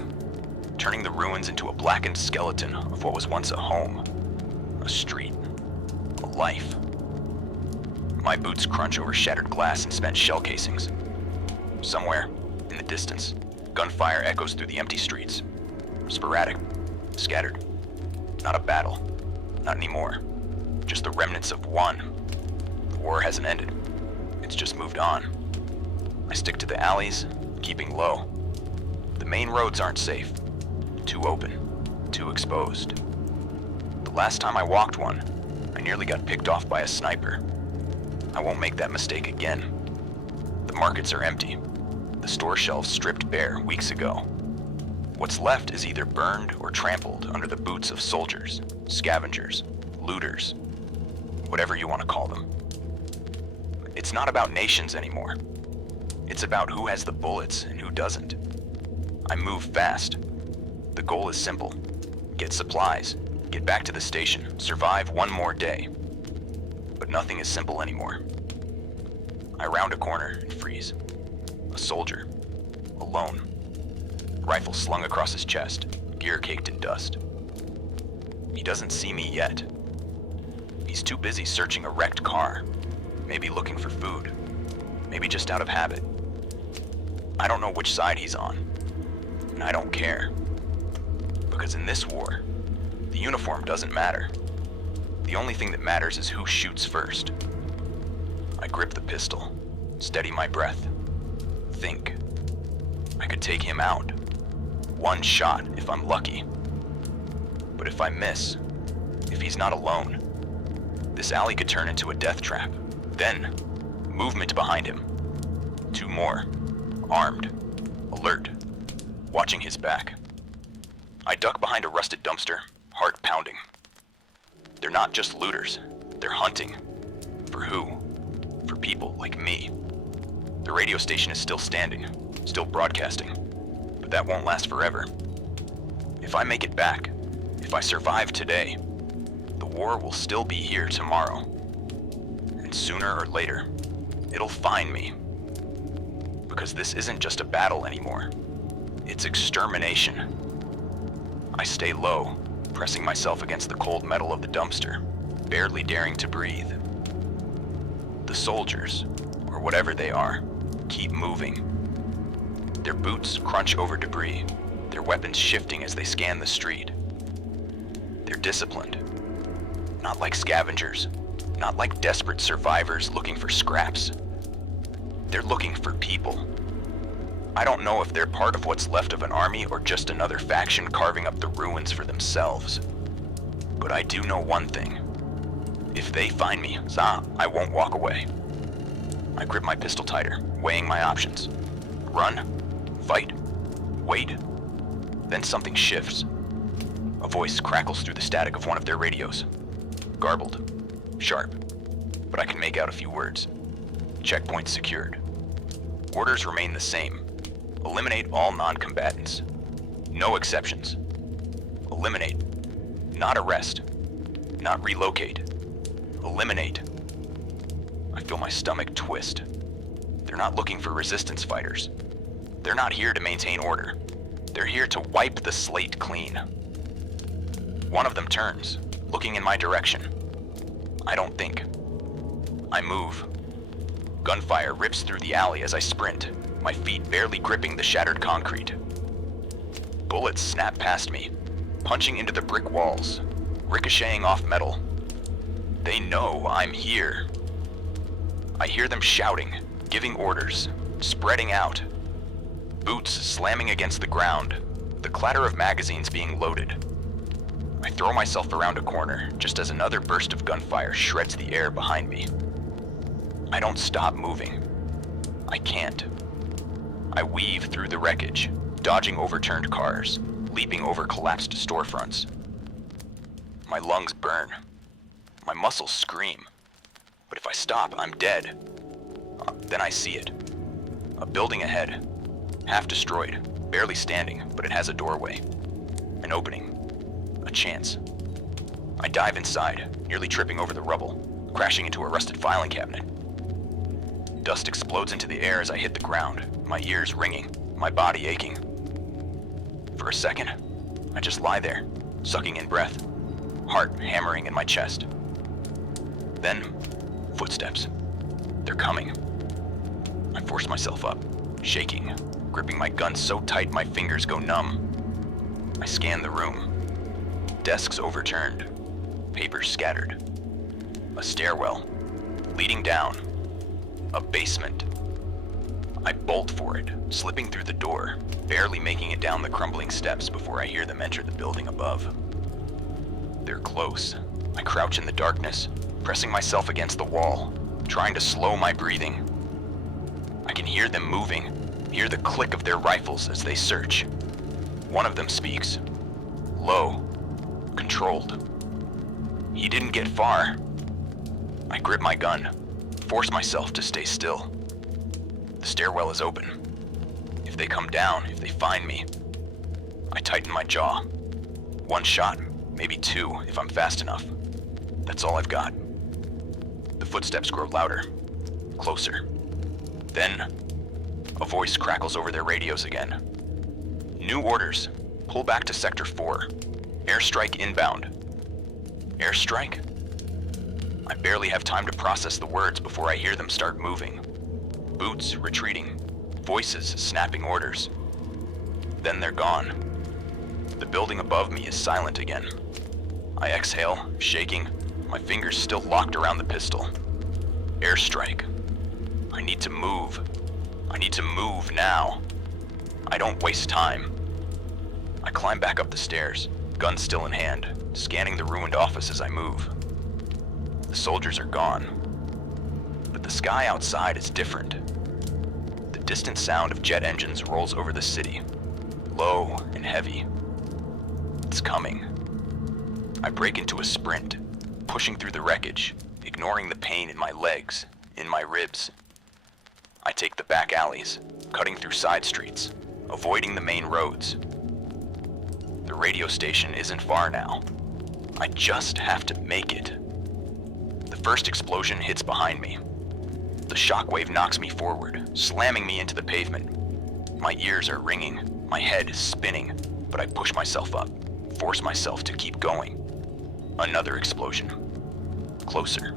turning the ruins into a blackened skeleton of what was once a home, a street, a life. My boots crunch over shattered glass and spent shell casings. Somewhere, in the distance, gunfire echoes through the empty streets. Sporadic, scattered. Not a battle, not anymore. Just the remnants of one. The war hasn't ended. It's just moved on. I stick to the alleys, keeping low. The main roads aren't safe. Too open, too exposed. The last time I walked one, I nearly got picked off by a sniper. I won't make that mistake again. The markets are empty. The store shelves stripped bare weeks ago. What's left is either burned or trampled under the boots of soldiers, scavengers, looters, whatever you want to call them. It's not about nations anymore. It's about who has the bullets and who doesn't. I move fast. The goal is simple. Get supplies, get back to the station, survive one more day. But nothing is simple anymore. I round a corner and freeze. A soldier. Alone. Rifle slung across his chest, gear caked in dust. He doesn't see me yet. He's too busy searching a wrecked car, maybe looking for food, maybe just out of habit. I don't know which side he's on, and I don't care. Because in this war, the uniform doesn't matter. The only thing that matters is who shoots first. I grip the pistol, steady my breath, think. I could take him out. One shot if I'm lucky. But if I miss, if he's not alone, this alley could turn into a death trap. Then, movement behind him. Two more, armed, alert, watching his back. I duck behind a rusted dumpster, heart pounding. They're not just looters, they're hunting. For who? For people like me. The radio station is still standing, still broadcasting, but that won't last forever. If I make it back, if I survive today, the war will still be here tomorrow. And sooner or later, it'll find me. Because this isn't just a battle anymore. It's extermination. I stay low, pressing myself against the cold metal of the dumpster, barely daring to breathe. The soldiers, or whatever they are, keep moving. Their boots crunch over debris, their weapons shifting as they scan the street. They're disciplined. Not like scavengers, not like desperate survivors looking for scraps. They're looking for people. I don't know if they're part of what's left of an army or just another faction carving up the ruins for themselves. But I do know one thing. If they find me, I won't walk away. I grip my pistol tighter, weighing my options. Run, fight, wait. Then something shifts. A voice crackles through the static of one of their radios. Garbled, sharp, but I can make out a few words. Checkpoint secured. Orders remain the same. Eliminate all non-combatants. No exceptions. Eliminate. Not arrest. Not relocate. Eliminate. I feel my stomach twist. They're not looking for resistance fighters. They're not here to maintain order. They're here to wipe the slate clean. One of them turns, looking in my direction. I don't think. I move. Gunfire rips through the alley as I sprint, my feet barely gripping the shattered concrete. Bullets snap past me, punching into the brick walls, ricocheting off metal. They know I'm here. I hear them shouting, giving orders, spreading out. Boots slamming against the ground, the clatter of magazines being loaded. I throw myself around a corner just as another burst of gunfire shreds the air behind me. I don't stop moving. I can't. I weave through the wreckage, dodging overturned cars, leaping over collapsed storefronts. My lungs burn. My muscles scream. But if I stop, I'm dead. Then I see it. A building ahead, half destroyed, barely standing, but it has a doorway. An opening. A chance. I dive inside, nearly tripping over the rubble, crashing into a rusted filing cabinet. Dust explodes into the air as I hit the ground, my ears ringing, my body aching. For a second, I just lie there, sucking in breath, heart hammering in my chest. Then, footsteps. They're coming. I force myself up, shaking, gripping my gun so tight my fingers go numb. I scan the room. Desks overturned, papers scattered. A stairwell, leading down. A basement. I bolt for it, slipping through the door, barely making it down the crumbling steps before I hear them enter the building above. They're close. I crouch in the darkness, pressing myself against the wall, trying to slow my breathing. I can hear them moving, hear the click of their rifles as they search. One of them speaks. Low. Controlled. He didn't get far. I grip my gun, force myself to stay still. The stairwell is open. If they come down, if they find me, I tighten my jaw. One shot, maybe two if I'm fast enough. That's all I've got. The footsteps grow louder, closer. Then, a voice crackles over their radios again. New orders. Pull back to Sector 4. Airstrike inbound. Airstrike? I barely have time to process the words before I hear them start moving. Boots retreating. Voices snapping orders. Then they're gone. The building above me is silent again. I exhale, shaking, my fingers still locked around the pistol. Airstrike. I need to move. I need to move now. I don't waste time. I climb back up the stairs, gun still in hand, scanning the ruined office as I move. The soldiers are gone. But the sky outside is different. The distant sound of jet engines rolls over the city, low and heavy. It's coming. I break into a sprint, pushing through the wreckage, ignoring the pain in my legs, in my ribs. I take the back alleys, cutting through side streets, avoiding the main roads. The radio station isn't far now. I just have to make it. The first explosion hits behind me. The shockwave knocks me forward, slamming me into the pavement. My ears are ringing, my head is spinning, but I push myself up, force myself to keep going. Another explosion. Closer.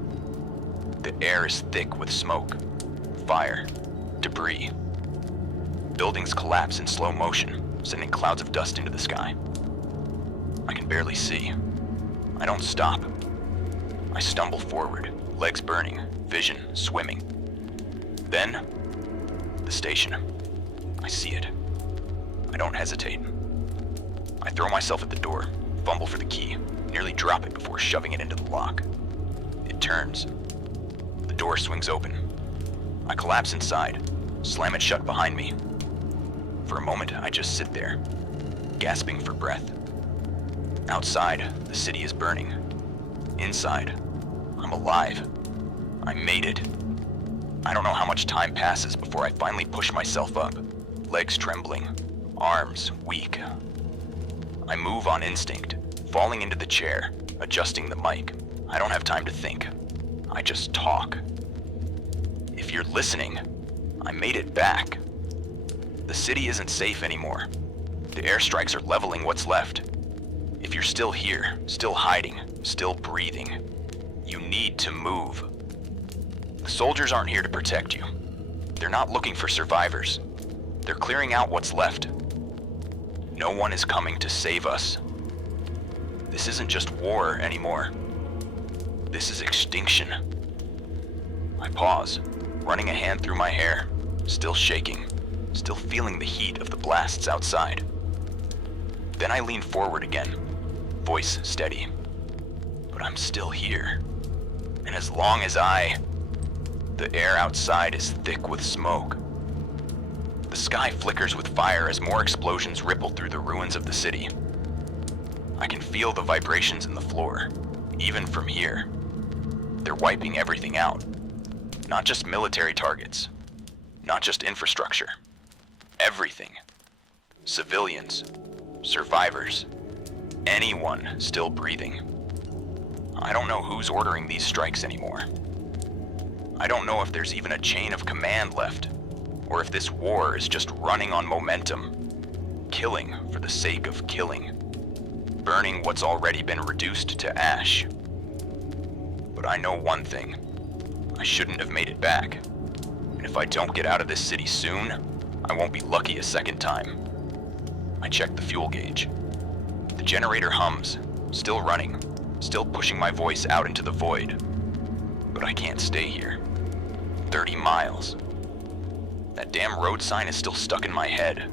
The air is thick with smoke, fire, debris. Buildings collapse in slow motion, sending clouds of dust into the sky. I can barely see. I don't stop. I stumble forward, legs burning, vision swimming. Then, the station. I see it. I don't hesitate. I throw myself at the door, fumble for the key, nearly drop it before shoving it into the lock. It turns. The door swings open. I collapse inside, slam it shut behind me. For a moment, I just sit there, gasping for breath. Outside, the city is burning. Inside, I'm alive. I made it. I don't know how much time passes before I finally push myself up, legs trembling, arms weak. I move on instinct, falling into the chair, adjusting the mic. I don't have time to think. I just talk. If you're listening, I made it back. The city isn't safe anymore. The airstrikes are leveling what's left. If you're still here, still hiding, still breathing, you need to move. The soldiers aren't here to protect you. They're not looking for survivors. They're clearing out what's left. No one is coming to save us. This isn't just war anymore. This is extinction. I pause, running a hand through my hair, still shaking, still feeling the heat of the blasts outside. Then I lean forward again, voice steady. But I'm still here. And as long as the air outside is thick with smoke. The sky flickers with fire as more explosions ripple through the ruins of the city. I can feel the vibrations in the floor, even from here. They're wiping everything out. Not just military targets. Not just infrastructure. Everything. Civilians. Survivors. Anyone still breathing. I don't know who's ordering these strikes anymore. I don't know if there's even a chain of command left, or if this war is just running on momentum, killing for the sake of killing, burning what's already been reduced to ash. But I know one thing. I shouldn't have made it back. And if I don't get out of this city soon, I won't be lucky a second time. I check the fuel gauge. The generator hums, still running, still pushing my voice out into the void. But I can't stay here. 30 miles. That damn road sign is still stuck in my head.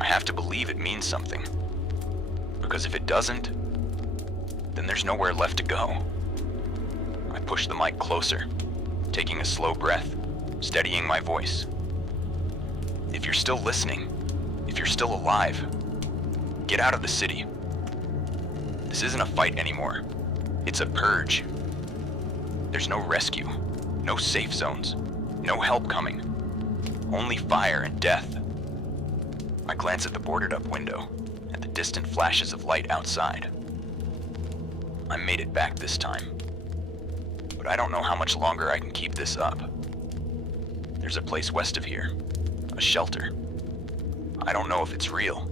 I have to believe it means something. Because if it doesn't, then there's nowhere left to go. I push the mic closer, taking a slow breath, steadying my voice. If you're still listening, if you're still alive, get out of the city. This isn't a fight anymore. It's a purge. There's no rescue, no safe zones, no help coming. Only fire and death. I glance at the boarded up window, at the distant flashes of light outside. I made it back this time. But I don't know how much longer I can keep this up. There's a place west of here. A shelter. I don't know if it's real,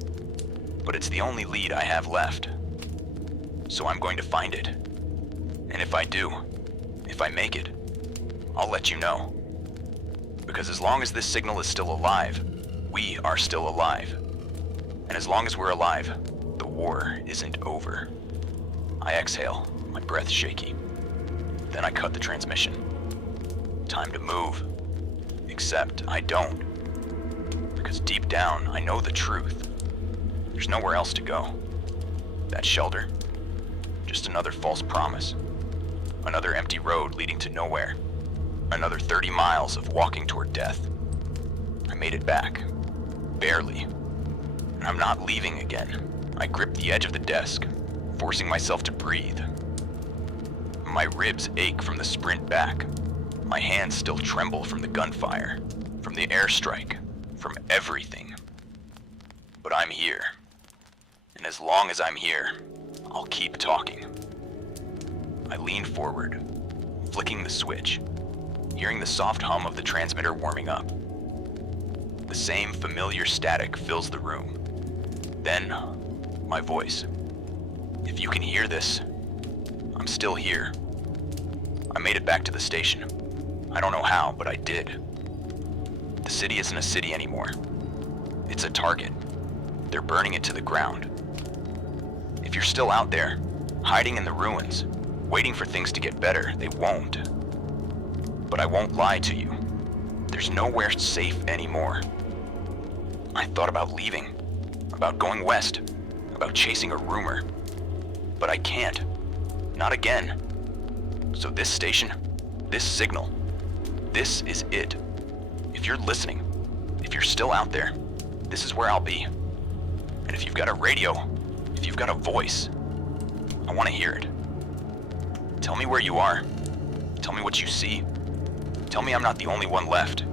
but it's the only lead I have left. So I'm going to find it. And if I do, if I make it, I'll let you know. Because as long as this signal is still alive, we are still alive. And as long as we're alive, the war isn't over. I exhale, my breath shaky. Then I cut the transmission. Time to move. Except I don't. Because deep down, I know the truth. There's nowhere else to go. That shelter, just another false promise. Another empty road leading to nowhere. Another 30 miles of walking toward death. I made it back. Barely. And I'm not leaving again. I grip the edge of the desk, forcing myself to breathe. My ribs ache from the sprint back. My hands still tremble from the gunfire, from the airstrike, from everything. But I'm here. And as long as I'm here, I'll keep talking. I lean forward, flicking the switch, hearing the soft hum of the transmitter warming up. The same familiar static fills the room. Then, my voice. If you can hear this, I'm still here. I made it back to the station. I don't know how, but I did. The city isn't a city anymore. It's a target. They're burning it to the ground. If you're still out there, hiding in the ruins, waiting for things to get better, they won't. But I won't lie to you. There's nowhere safe anymore. I thought about leaving, about going west, about chasing a rumor. But I can't. Not again. So this station, this signal, this is it. If you're listening, if you're still out there, this is where I'll be. And if you've got a radio, if you've got a voice, I want to hear it. Tell me where you are. Tell me what you see. Tell me I'm not the only one left.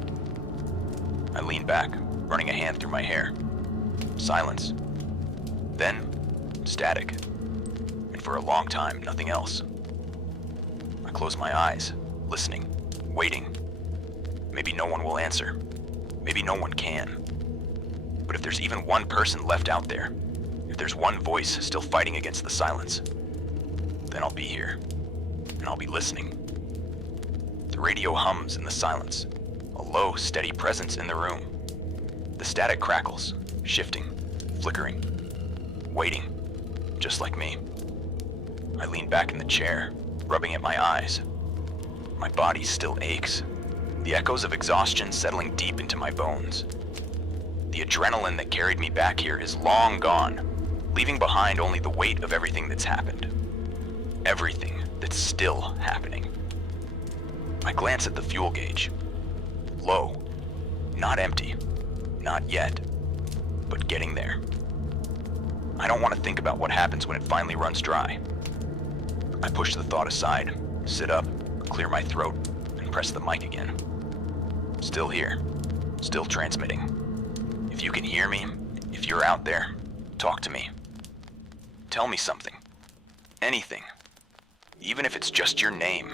I lean back, running a hand through my hair. Silence. Then, static. And for a long time, nothing else. I close my eyes, listening, waiting. Maybe no one will answer. Maybe no one can. But if there's even one person left out there, if there's one voice still fighting against the silence, then I'll be here. And I'll be listening. The radio hums in the silence, a low, steady presence in the room. The static crackles, shifting, flickering, waiting, just like me. I lean back in the chair, rubbing at my eyes. My body still aches, the echoes of exhaustion settling deep into my bones. The adrenaline that carried me back here is long gone, leaving behind only the weight of everything that's happened. Everything that's still happening. I glance at the fuel gauge. Low. Not empty. Not yet. But getting there. I don't want to think about what happens when it finally runs dry. I push the thought aside, sit up, clear my throat, and press the mic again. Still here. Still transmitting. If you can hear me, if you're out there, talk to me. Tell me something. Anything. Even if it's just your name.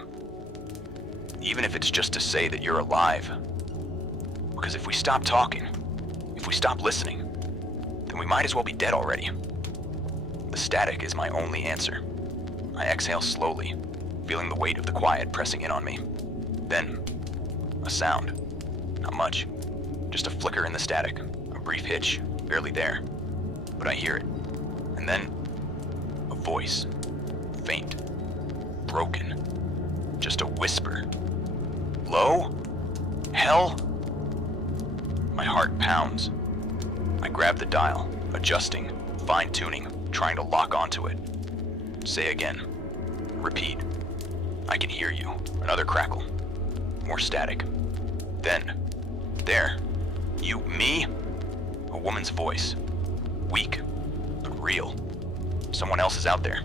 Even if it's just to say that you're alive. Because if we stop talking, if we stop listening, then we might as well be dead already. The static is my only answer. I exhale slowly, feeling the weight of the quiet pressing in on me. Then, a sound. Not much. Just a flicker in the static, a brief hitch, barely there. But I hear it. And then, a voice. Faint. Broken. Just a whisper. Low? Hell? My heart pounds. I grab the dial, adjusting, fine-tuning, trying to lock onto it. Say again. Repeat. I can hear you. Another crackle. More static. Then, there. You, me? A woman's voice. Weak, but real. Someone else is out there.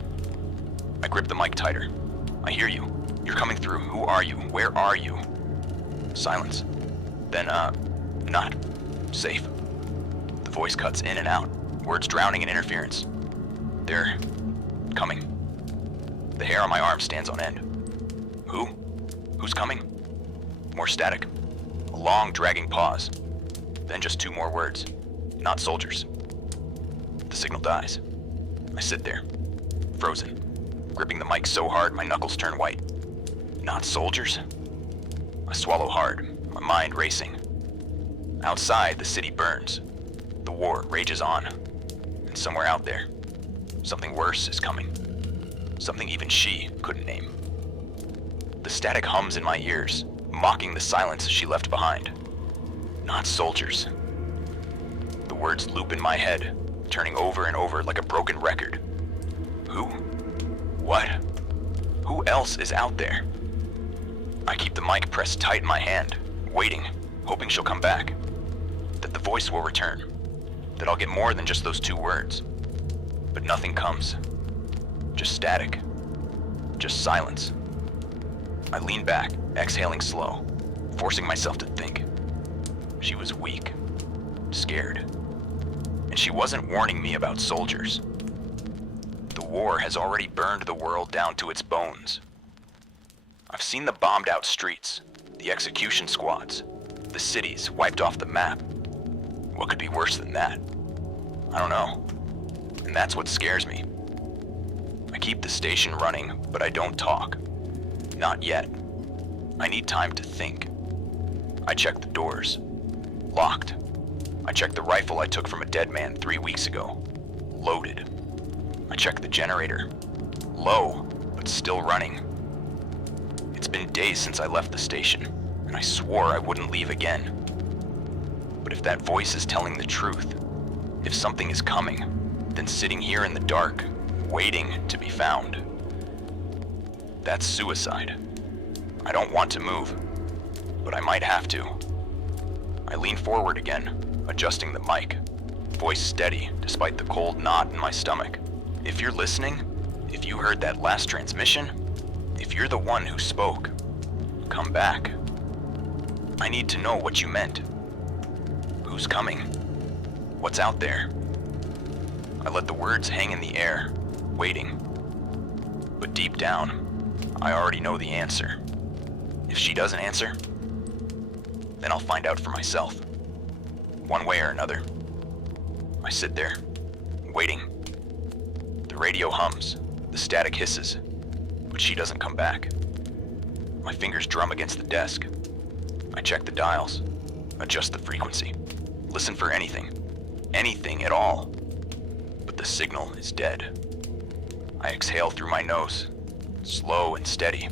I grip the mic tighter. I hear you. You're coming through. Who are you? Where are you? Silence. Then, not safe. The voice cuts in and out, words drowning in interference. They're coming. The hair on my arm stands on end. Who? Who's coming? More static. A long, dragging pause. Then just 2 more words. Not soldiers. The signal dies. I sit there, frozen, gripping the mic so hard my knuckles turn white. Not soldiers? I swallow hard, my mind racing. Outside, the city burns. The war rages on. And somewhere out there, something worse is coming. Something even she couldn't name. The static hums in my ears, mocking the silence she left behind. Not soldiers. The words loop in my head, turning over and over like a broken record. Who? What? Who else is out there? I keep the mic pressed tight in my hand, waiting, hoping she'll come back. That the voice will return. That I'll get more than just those 2 words. But nothing comes. Just static. Just silence. I lean back, exhaling slow, forcing myself to think. She was weak, scared. And she wasn't warning me about soldiers. The war has already burned the world down to its bones. I've seen the bombed out streets, the execution squads, the cities wiped off the map. What could be worse than that? I don't know. And that's what scares me. I keep the station running, but I don't talk. Not yet. I need time to think. I check the doors. Locked. I check the rifle I took from a dead man 3 weeks ago. Loaded. I check the generator. Low, but still running. It's been days since I left the station, and I swore I wouldn't leave again. But if that voice is telling the truth, if something is coming, then sitting here in the dark, waiting to be found. That's suicide. I don't want to move, but I might have to. I lean forward again, adjusting the mic, voice steady despite the cold knot in my stomach. If you're listening, if you heard that last transmission, if you're the one who spoke, come back. I need to know what you meant. Who's coming? What's out there? I let the words hang in the air, waiting. But deep down, I already know the answer. If she doesn't answer, then I'll find out for myself. One way or another. I sit there, waiting. The radio hums, the static hisses, but she doesn't come back. My fingers drum against the desk. I check the dials, adjust the frequency, listen for anything at all. But the signal is dead. I exhale through my nose, slow and steady,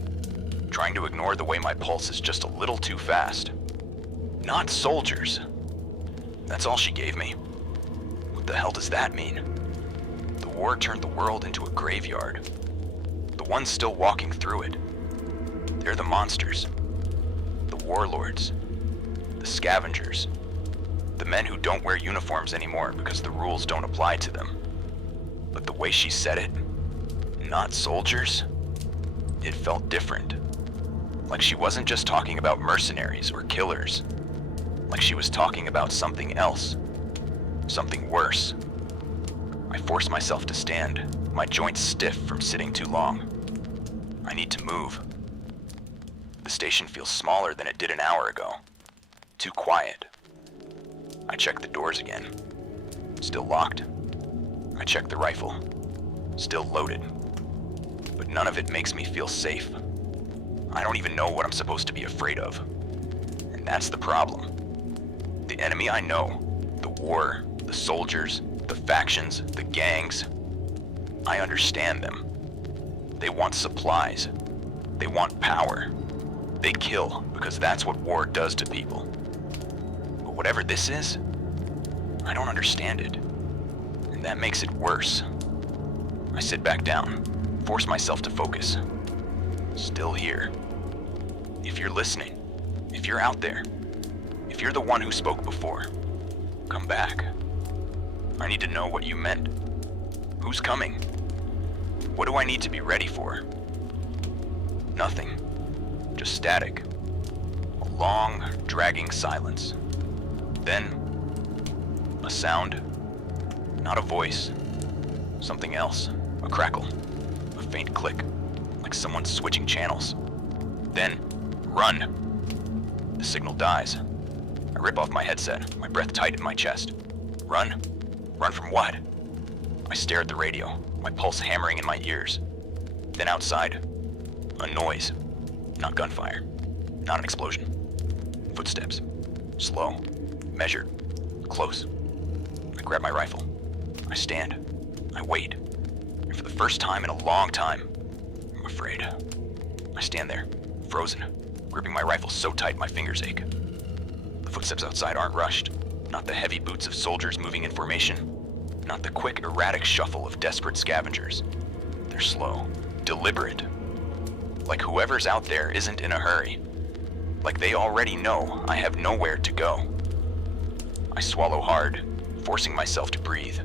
trying to ignore the way my pulse is just a little too fast. Not soldiers. That's all she gave me. What the hell does that mean? The war turned the world into a graveyard. The ones still walking through it, they're the monsters. The warlords. The scavengers. The men who don't wear uniforms anymore because the rules don't apply to them. But the way she said it, not soldiers, it felt different. Like she wasn't just talking about mercenaries or killers. Like she was talking about something else. Something worse. I force myself to stand, my joints stiff from sitting too long. I need to move. The station feels smaller than it did an hour ago. Too quiet. I check the doors again. Still locked. I check the rifle. Still loaded. But none of it makes me feel safe. I don't even know what I'm supposed to be afraid of. And that's the problem. The enemy I know, the war, the soldiers, the factions, the gangs, I understand them. They want supplies. They want power. They kill because that's what war does to people. But whatever this is, I don't understand it. And that makes it worse. I sit back down, force myself to focus. Still here. If you're listening, if you're out there, if you're the one who spoke before, come back. I need to know what you meant. Who's coming? What do I need to be ready for? Nothing. Just static. A long, dragging silence. Then, a sound. Not a voice. Something else. A crackle. A faint click. Like someone switching channels. Then, run. The signal dies. I rip off my headset, my breath tight in my chest. Run? Run from what? I stare at the radio, my pulse hammering in my ears. Then outside, a noise. Not gunfire. Not an explosion. Footsteps. Slow. Measured. Close. I grab my rifle. I stand. I wait. And for the first time in a long time, I'm afraid. I stand there, frozen, gripping my rifle so tight my fingers ache. The footsteps outside aren't rushed. Not the heavy boots of soldiers moving in formation. Not the quick, erratic shuffle of desperate scavengers. They're slow, deliberate. Like whoever's out there isn't in a hurry. Like they already know I have nowhere to go. I swallow hard, forcing myself to breathe.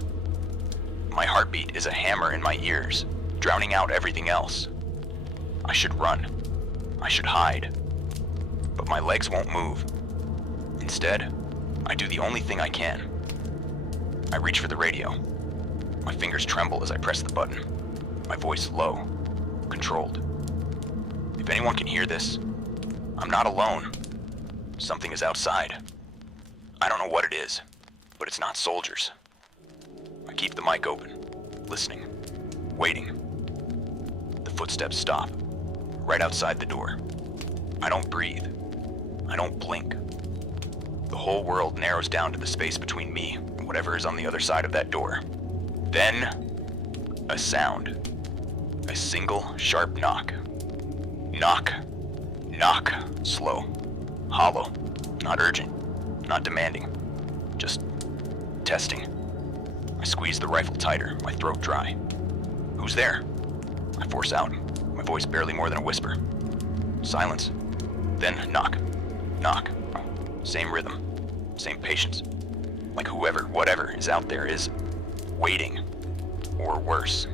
My heartbeat is a hammer in my ears, drowning out everything else. I should run. I should hide. But my legs won't move. Instead, I do the only thing I can. I reach for the radio. My fingers tremble as I press the button. My voice low, controlled. If anyone can hear this, I'm not alone. Something is outside. I don't know what it is, but it's not soldiers. I keep the mic open, listening, waiting. The footsteps stop, right outside the door. I don't breathe. I don't blink. The whole world narrows down to the space between me and whatever is on the other side of that door. Then, a sound. A single, sharp knock. Knock. Knock. Slow. Hollow. Not urgent. Not demanding. Just testing. I squeeze the rifle tighter, my throat dry. Who's there? I force out, my voice barely more than a whisper. Silence. Then knock. Knock. Same rhythm. Same patience. Like whoever, whatever is out there is waiting. Or worse.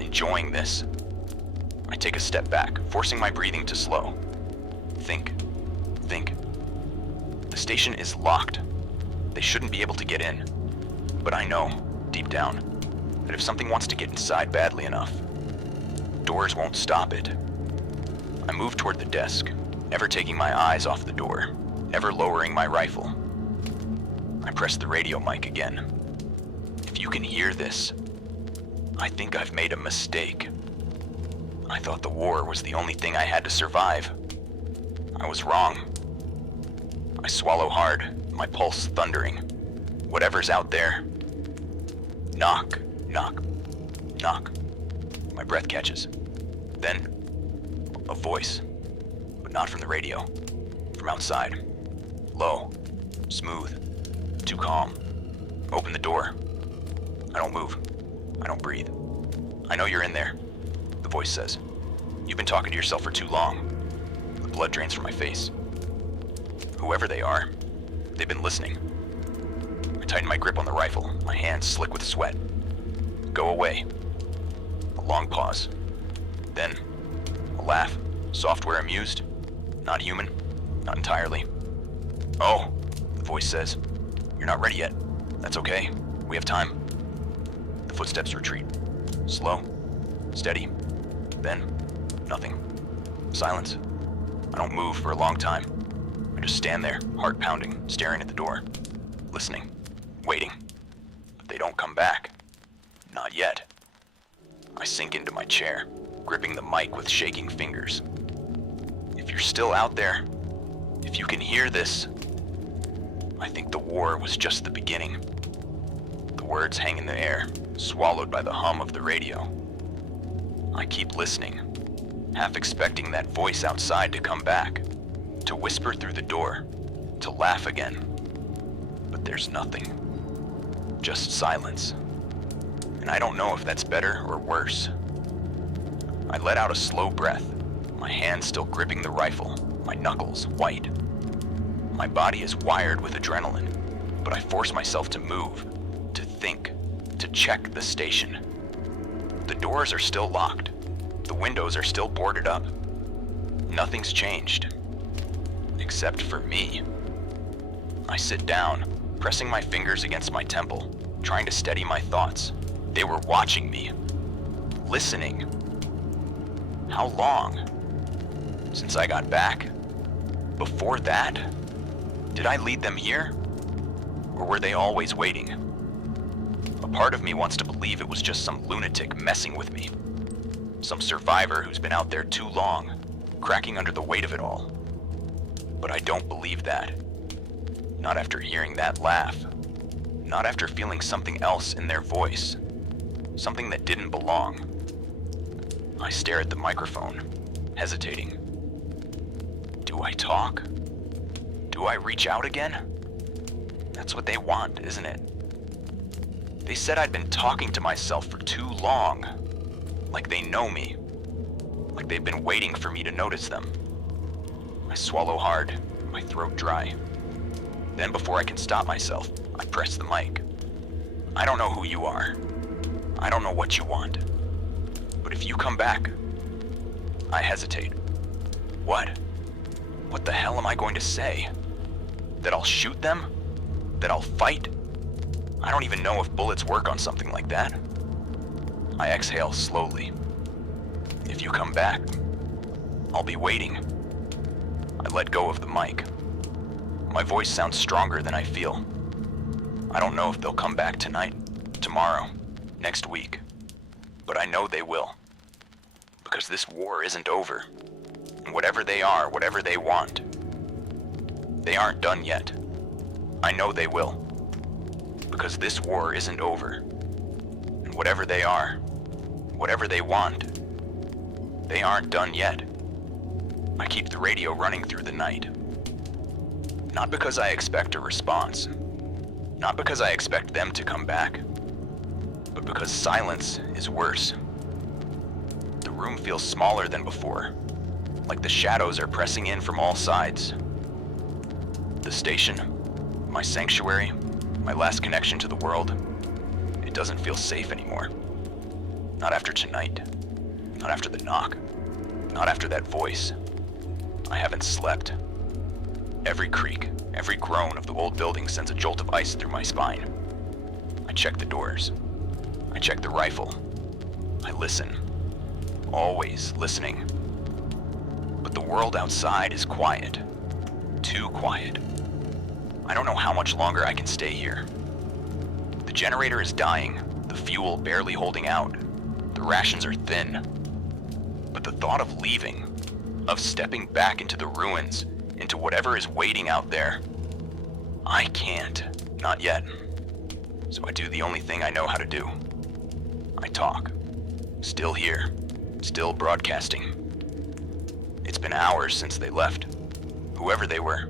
Enjoying this. I take a step back, forcing my breathing to slow. Think. The station is locked. They shouldn't be able to get in. But I know, deep down, that if something wants to get inside badly enough, doors won't stop it. I move toward the desk, never taking my eyes off the door, never lowering my rifle. I press the radio mic again. If you can hear this, I think I've made a mistake. I thought the war was the only thing I had to survive. I was wrong. I swallow hard, my pulse thundering. Whatever's out there. Knock, knock, knock. My breath catches. Then, a voice, but not from the radio. From outside. Low, smooth, too calm. Open the door. I don't move. I don't breathe. I know you're in there, the voice says. You've been talking to yourself for too long. The blood drains from my face. Whoever they are, they've been listening. I tighten my grip on the rifle, my hands slick with sweat. Go away. A long pause. Then, a laugh, software amused. Not human, not entirely. Oh, the voice says. You're not ready yet. That's okay. We have time. The footsteps retreat. Slow, steady. Then, nothing. Silence. I don't move for a long time. I just stand there, heart pounding, staring at the door. Listening. Waiting. But they don't come back. Not yet. I sink into my chair, gripping the mic with shaking fingers. If you're still out there, if you can hear this, I think the war was just the beginning. The words hang in the air, swallowed by the hum of the radio. I keep listening, half expecting that voice outside to come back, to whisper through the door, to laugh again. But there's nothing. Just silence. And I don't know if that's better or worse. I let out a slow breath, my hand still gripping the rifle, my knuckles white. My body is wired with adrenaline, but I force myself to move, to think, to check the station. The doors are still locked. The windows are still boarded up. Nothing's changed. Except for me. I sit down, pressing my fingers against my temple, trying to steady my thoughts. They were watching me. Listening. How long? Since I got back? Before that? Did I lead them here? Or were they always waiting? A part of me wants to believe it was just some lunatic messing with me. Some survivor who's been out there too long, cracking under the weight of it all. But I don't believe that. Not after hearing that laugh. Not after feeling something else in their voice. Something that didn't belong. I stare at the microphone, hesitating. Do I talk? Do I reach out again? That's what they want, isn't it? They said I'd been talking to myself for too long. Like they know me. Like they've been waiting for me to notice them. I swallow hard, my throat dry. Then before I can stop myself, I press the mic. I don't know who you are. I don't know what you want. But if you come back, I hesitate. What? What the hell am I going to say? That I'll shoot them? That I'll fight? I don't even know if bullets work on something like that. I exhale slowly. If you come back, I'll be waiting. I let go of the mic. My voice sounds stronger than I feel. I don't know if they'll come back tonight, tomorrow, next week. But I know they will. Because this war isn't over. And whatever they are, whatever they want, they aren't done yet. I know they will. Because this war isn't over. And whatever they are, whatever they want, they aren't done yet. I keep the radio running through the night. Not because I expect a response. Not because I expect them to come back. But because silence is worse. The room feels smaller than before. Like the shadows are pressing in from all sides. The station, my sanctuary, my last connection to the world, it doesn't feel safe anymore. Not after tonight. Not after the knock. Not after that voice. I haven't slept. Every creak, every groan of the old building sends a jolt of ice through my spine. I check the doors. I check the rifle. I listen. Always listening. But the world outside is quiet. Too quiet. I don't know how much longer I can stay here. The generator is dying, the fuel barely holding out. The rations are thin. But the thought of leaving, of stepping back into the ruins, into whatever is waiting out there, I can't. Not yet. So I do the only thing I know how to do. I talk. Still here. Still broadcasting. It's been hours since they left. Whoever they were.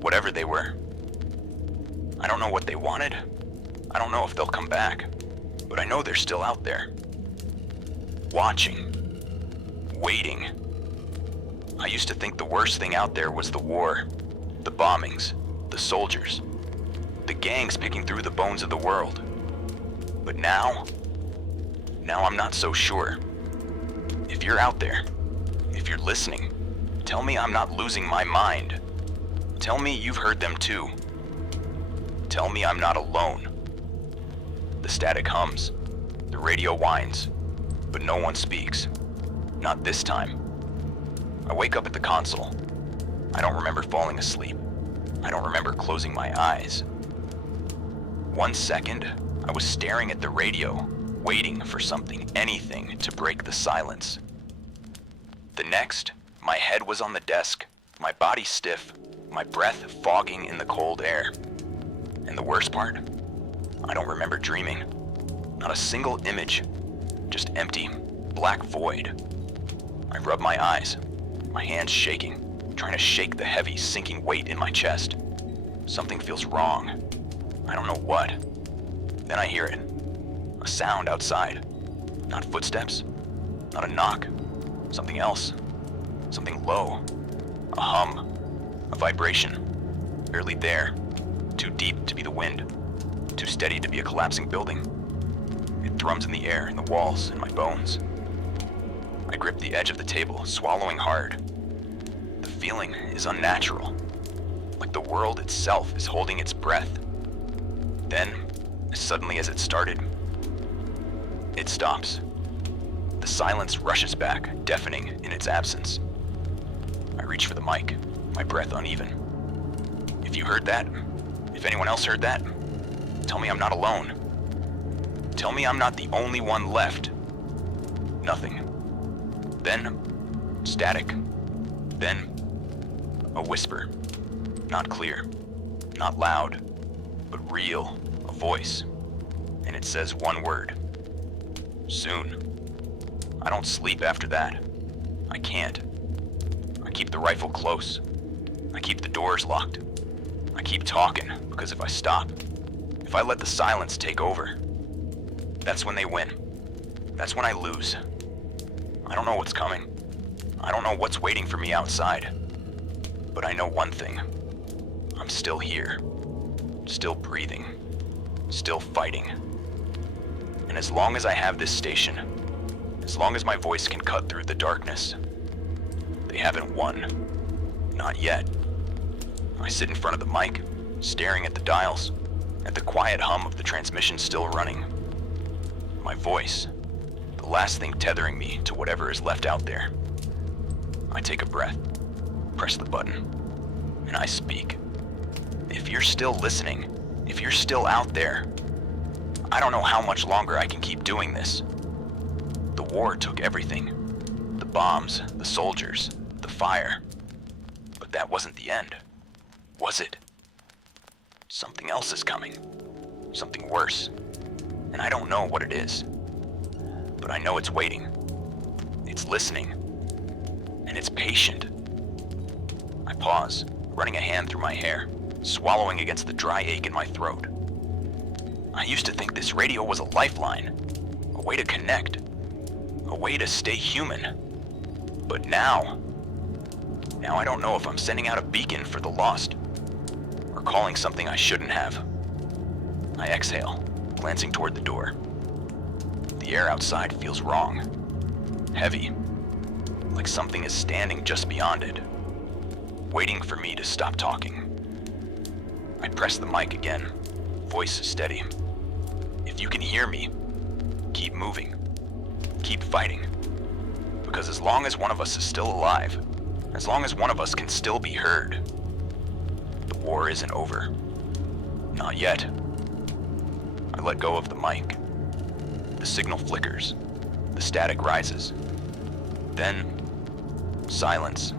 Whatever they were. I don't know what they wanted. I don't know if they'll come back. But I know they're still out there. Watching. Waiting. I used to think the worst thing out there was the war. The bombings. The soldiers. The gangs picking through the bones of the world. But now I'm not so sure. If you're out there, if you're listening, tell me I'm not losing my mind. Tell me you've heard them too. Tell me I'm not alone. The static hums. The radio whines. But no one speaks. Not this time. I wake up at the console. I don't remember falling asleep. I don't remember closing my eyes. 1 second, I was staring at the radio, waiting for something, anything, to break the silence. The next, my head was on the desk, my body stiff, my breath fogging in the cold air. And the worst part? I don't remember dreaming. Not a single image. Just empty, black void. I rub my eyes, my hands shaking, trying to shake the heavy, sinking weight in my chest. Something feels wrong. I don't know what. Then I hear it. A sound outside. Not footsteps. Not a knock. Something else. Something low. A hum. A vibration. Barely there. Too deep to be the wind. Too steady to be a collapsing building. It thrums in the air, in the walls, in my bones. I grip the edge of the table, swallowing hard. The feeling is unnatural. Like the world itself is holding its breath. Then, as suddenly as it started, it stops. The silence rushes back, deafening in its absence. I reach for the mic, my breath uneven. If you heard that, if anyone else heard that, tell me I'm not alone. Tell me I'm not the only one left. Nothing. Then, static. Then, a whisper. Not clear, not loud, but real, a voice. And it says one word. Soon. I don't sleep after that. I can't. I keep the rifle close. I keep the doors locked. I keep talking, because if I stop, if I let the silence take over, that's when they win. That's when I lose. I don't know what's coming. I don't know what's waiting for me outside. But I know one thing. I'm still here. Still breathing. Still fighting. And as long as I have this station, as long as my voice can cut through the darkness, they haven't won. Not yet. I sit in front of the mic, staring at the dials, at the quiet hum of the transmission still running. My voice, the last thing tethering me to whatever is left out there. I take a breath, press the button, and I speak. If you're still listening, if you're still out there, I don't know how much longer I can keep doing this. The war took everything. The bombs, the soldiers, the fire. But that wasn't the end, was it? Something else is coming. Something worse. And I don't know what it is. But I know it's waiting. It's listening. And it's patient. I pause, running a hand through my hair, swallowing against the dry ache in my throat. I used to think this radio was a lifeline, a way to connect, a way to stay human. But now I don't know if I'm sending out a beacon for the lost, or calling something I shouldn't have. I exhale, glancing toward the door. The air outside feels wrong, heavy, like something is standing just beyond it, waiting for me to stop talking. I press the mic again, voice steady. If you can hear me, keep moving, keep fighting. Because as long as one of us is still alive, as long as one of us can still be heard, the war isn't over. Not yet. I let go of the mic. The signal flickers, the static rises. Then, silence.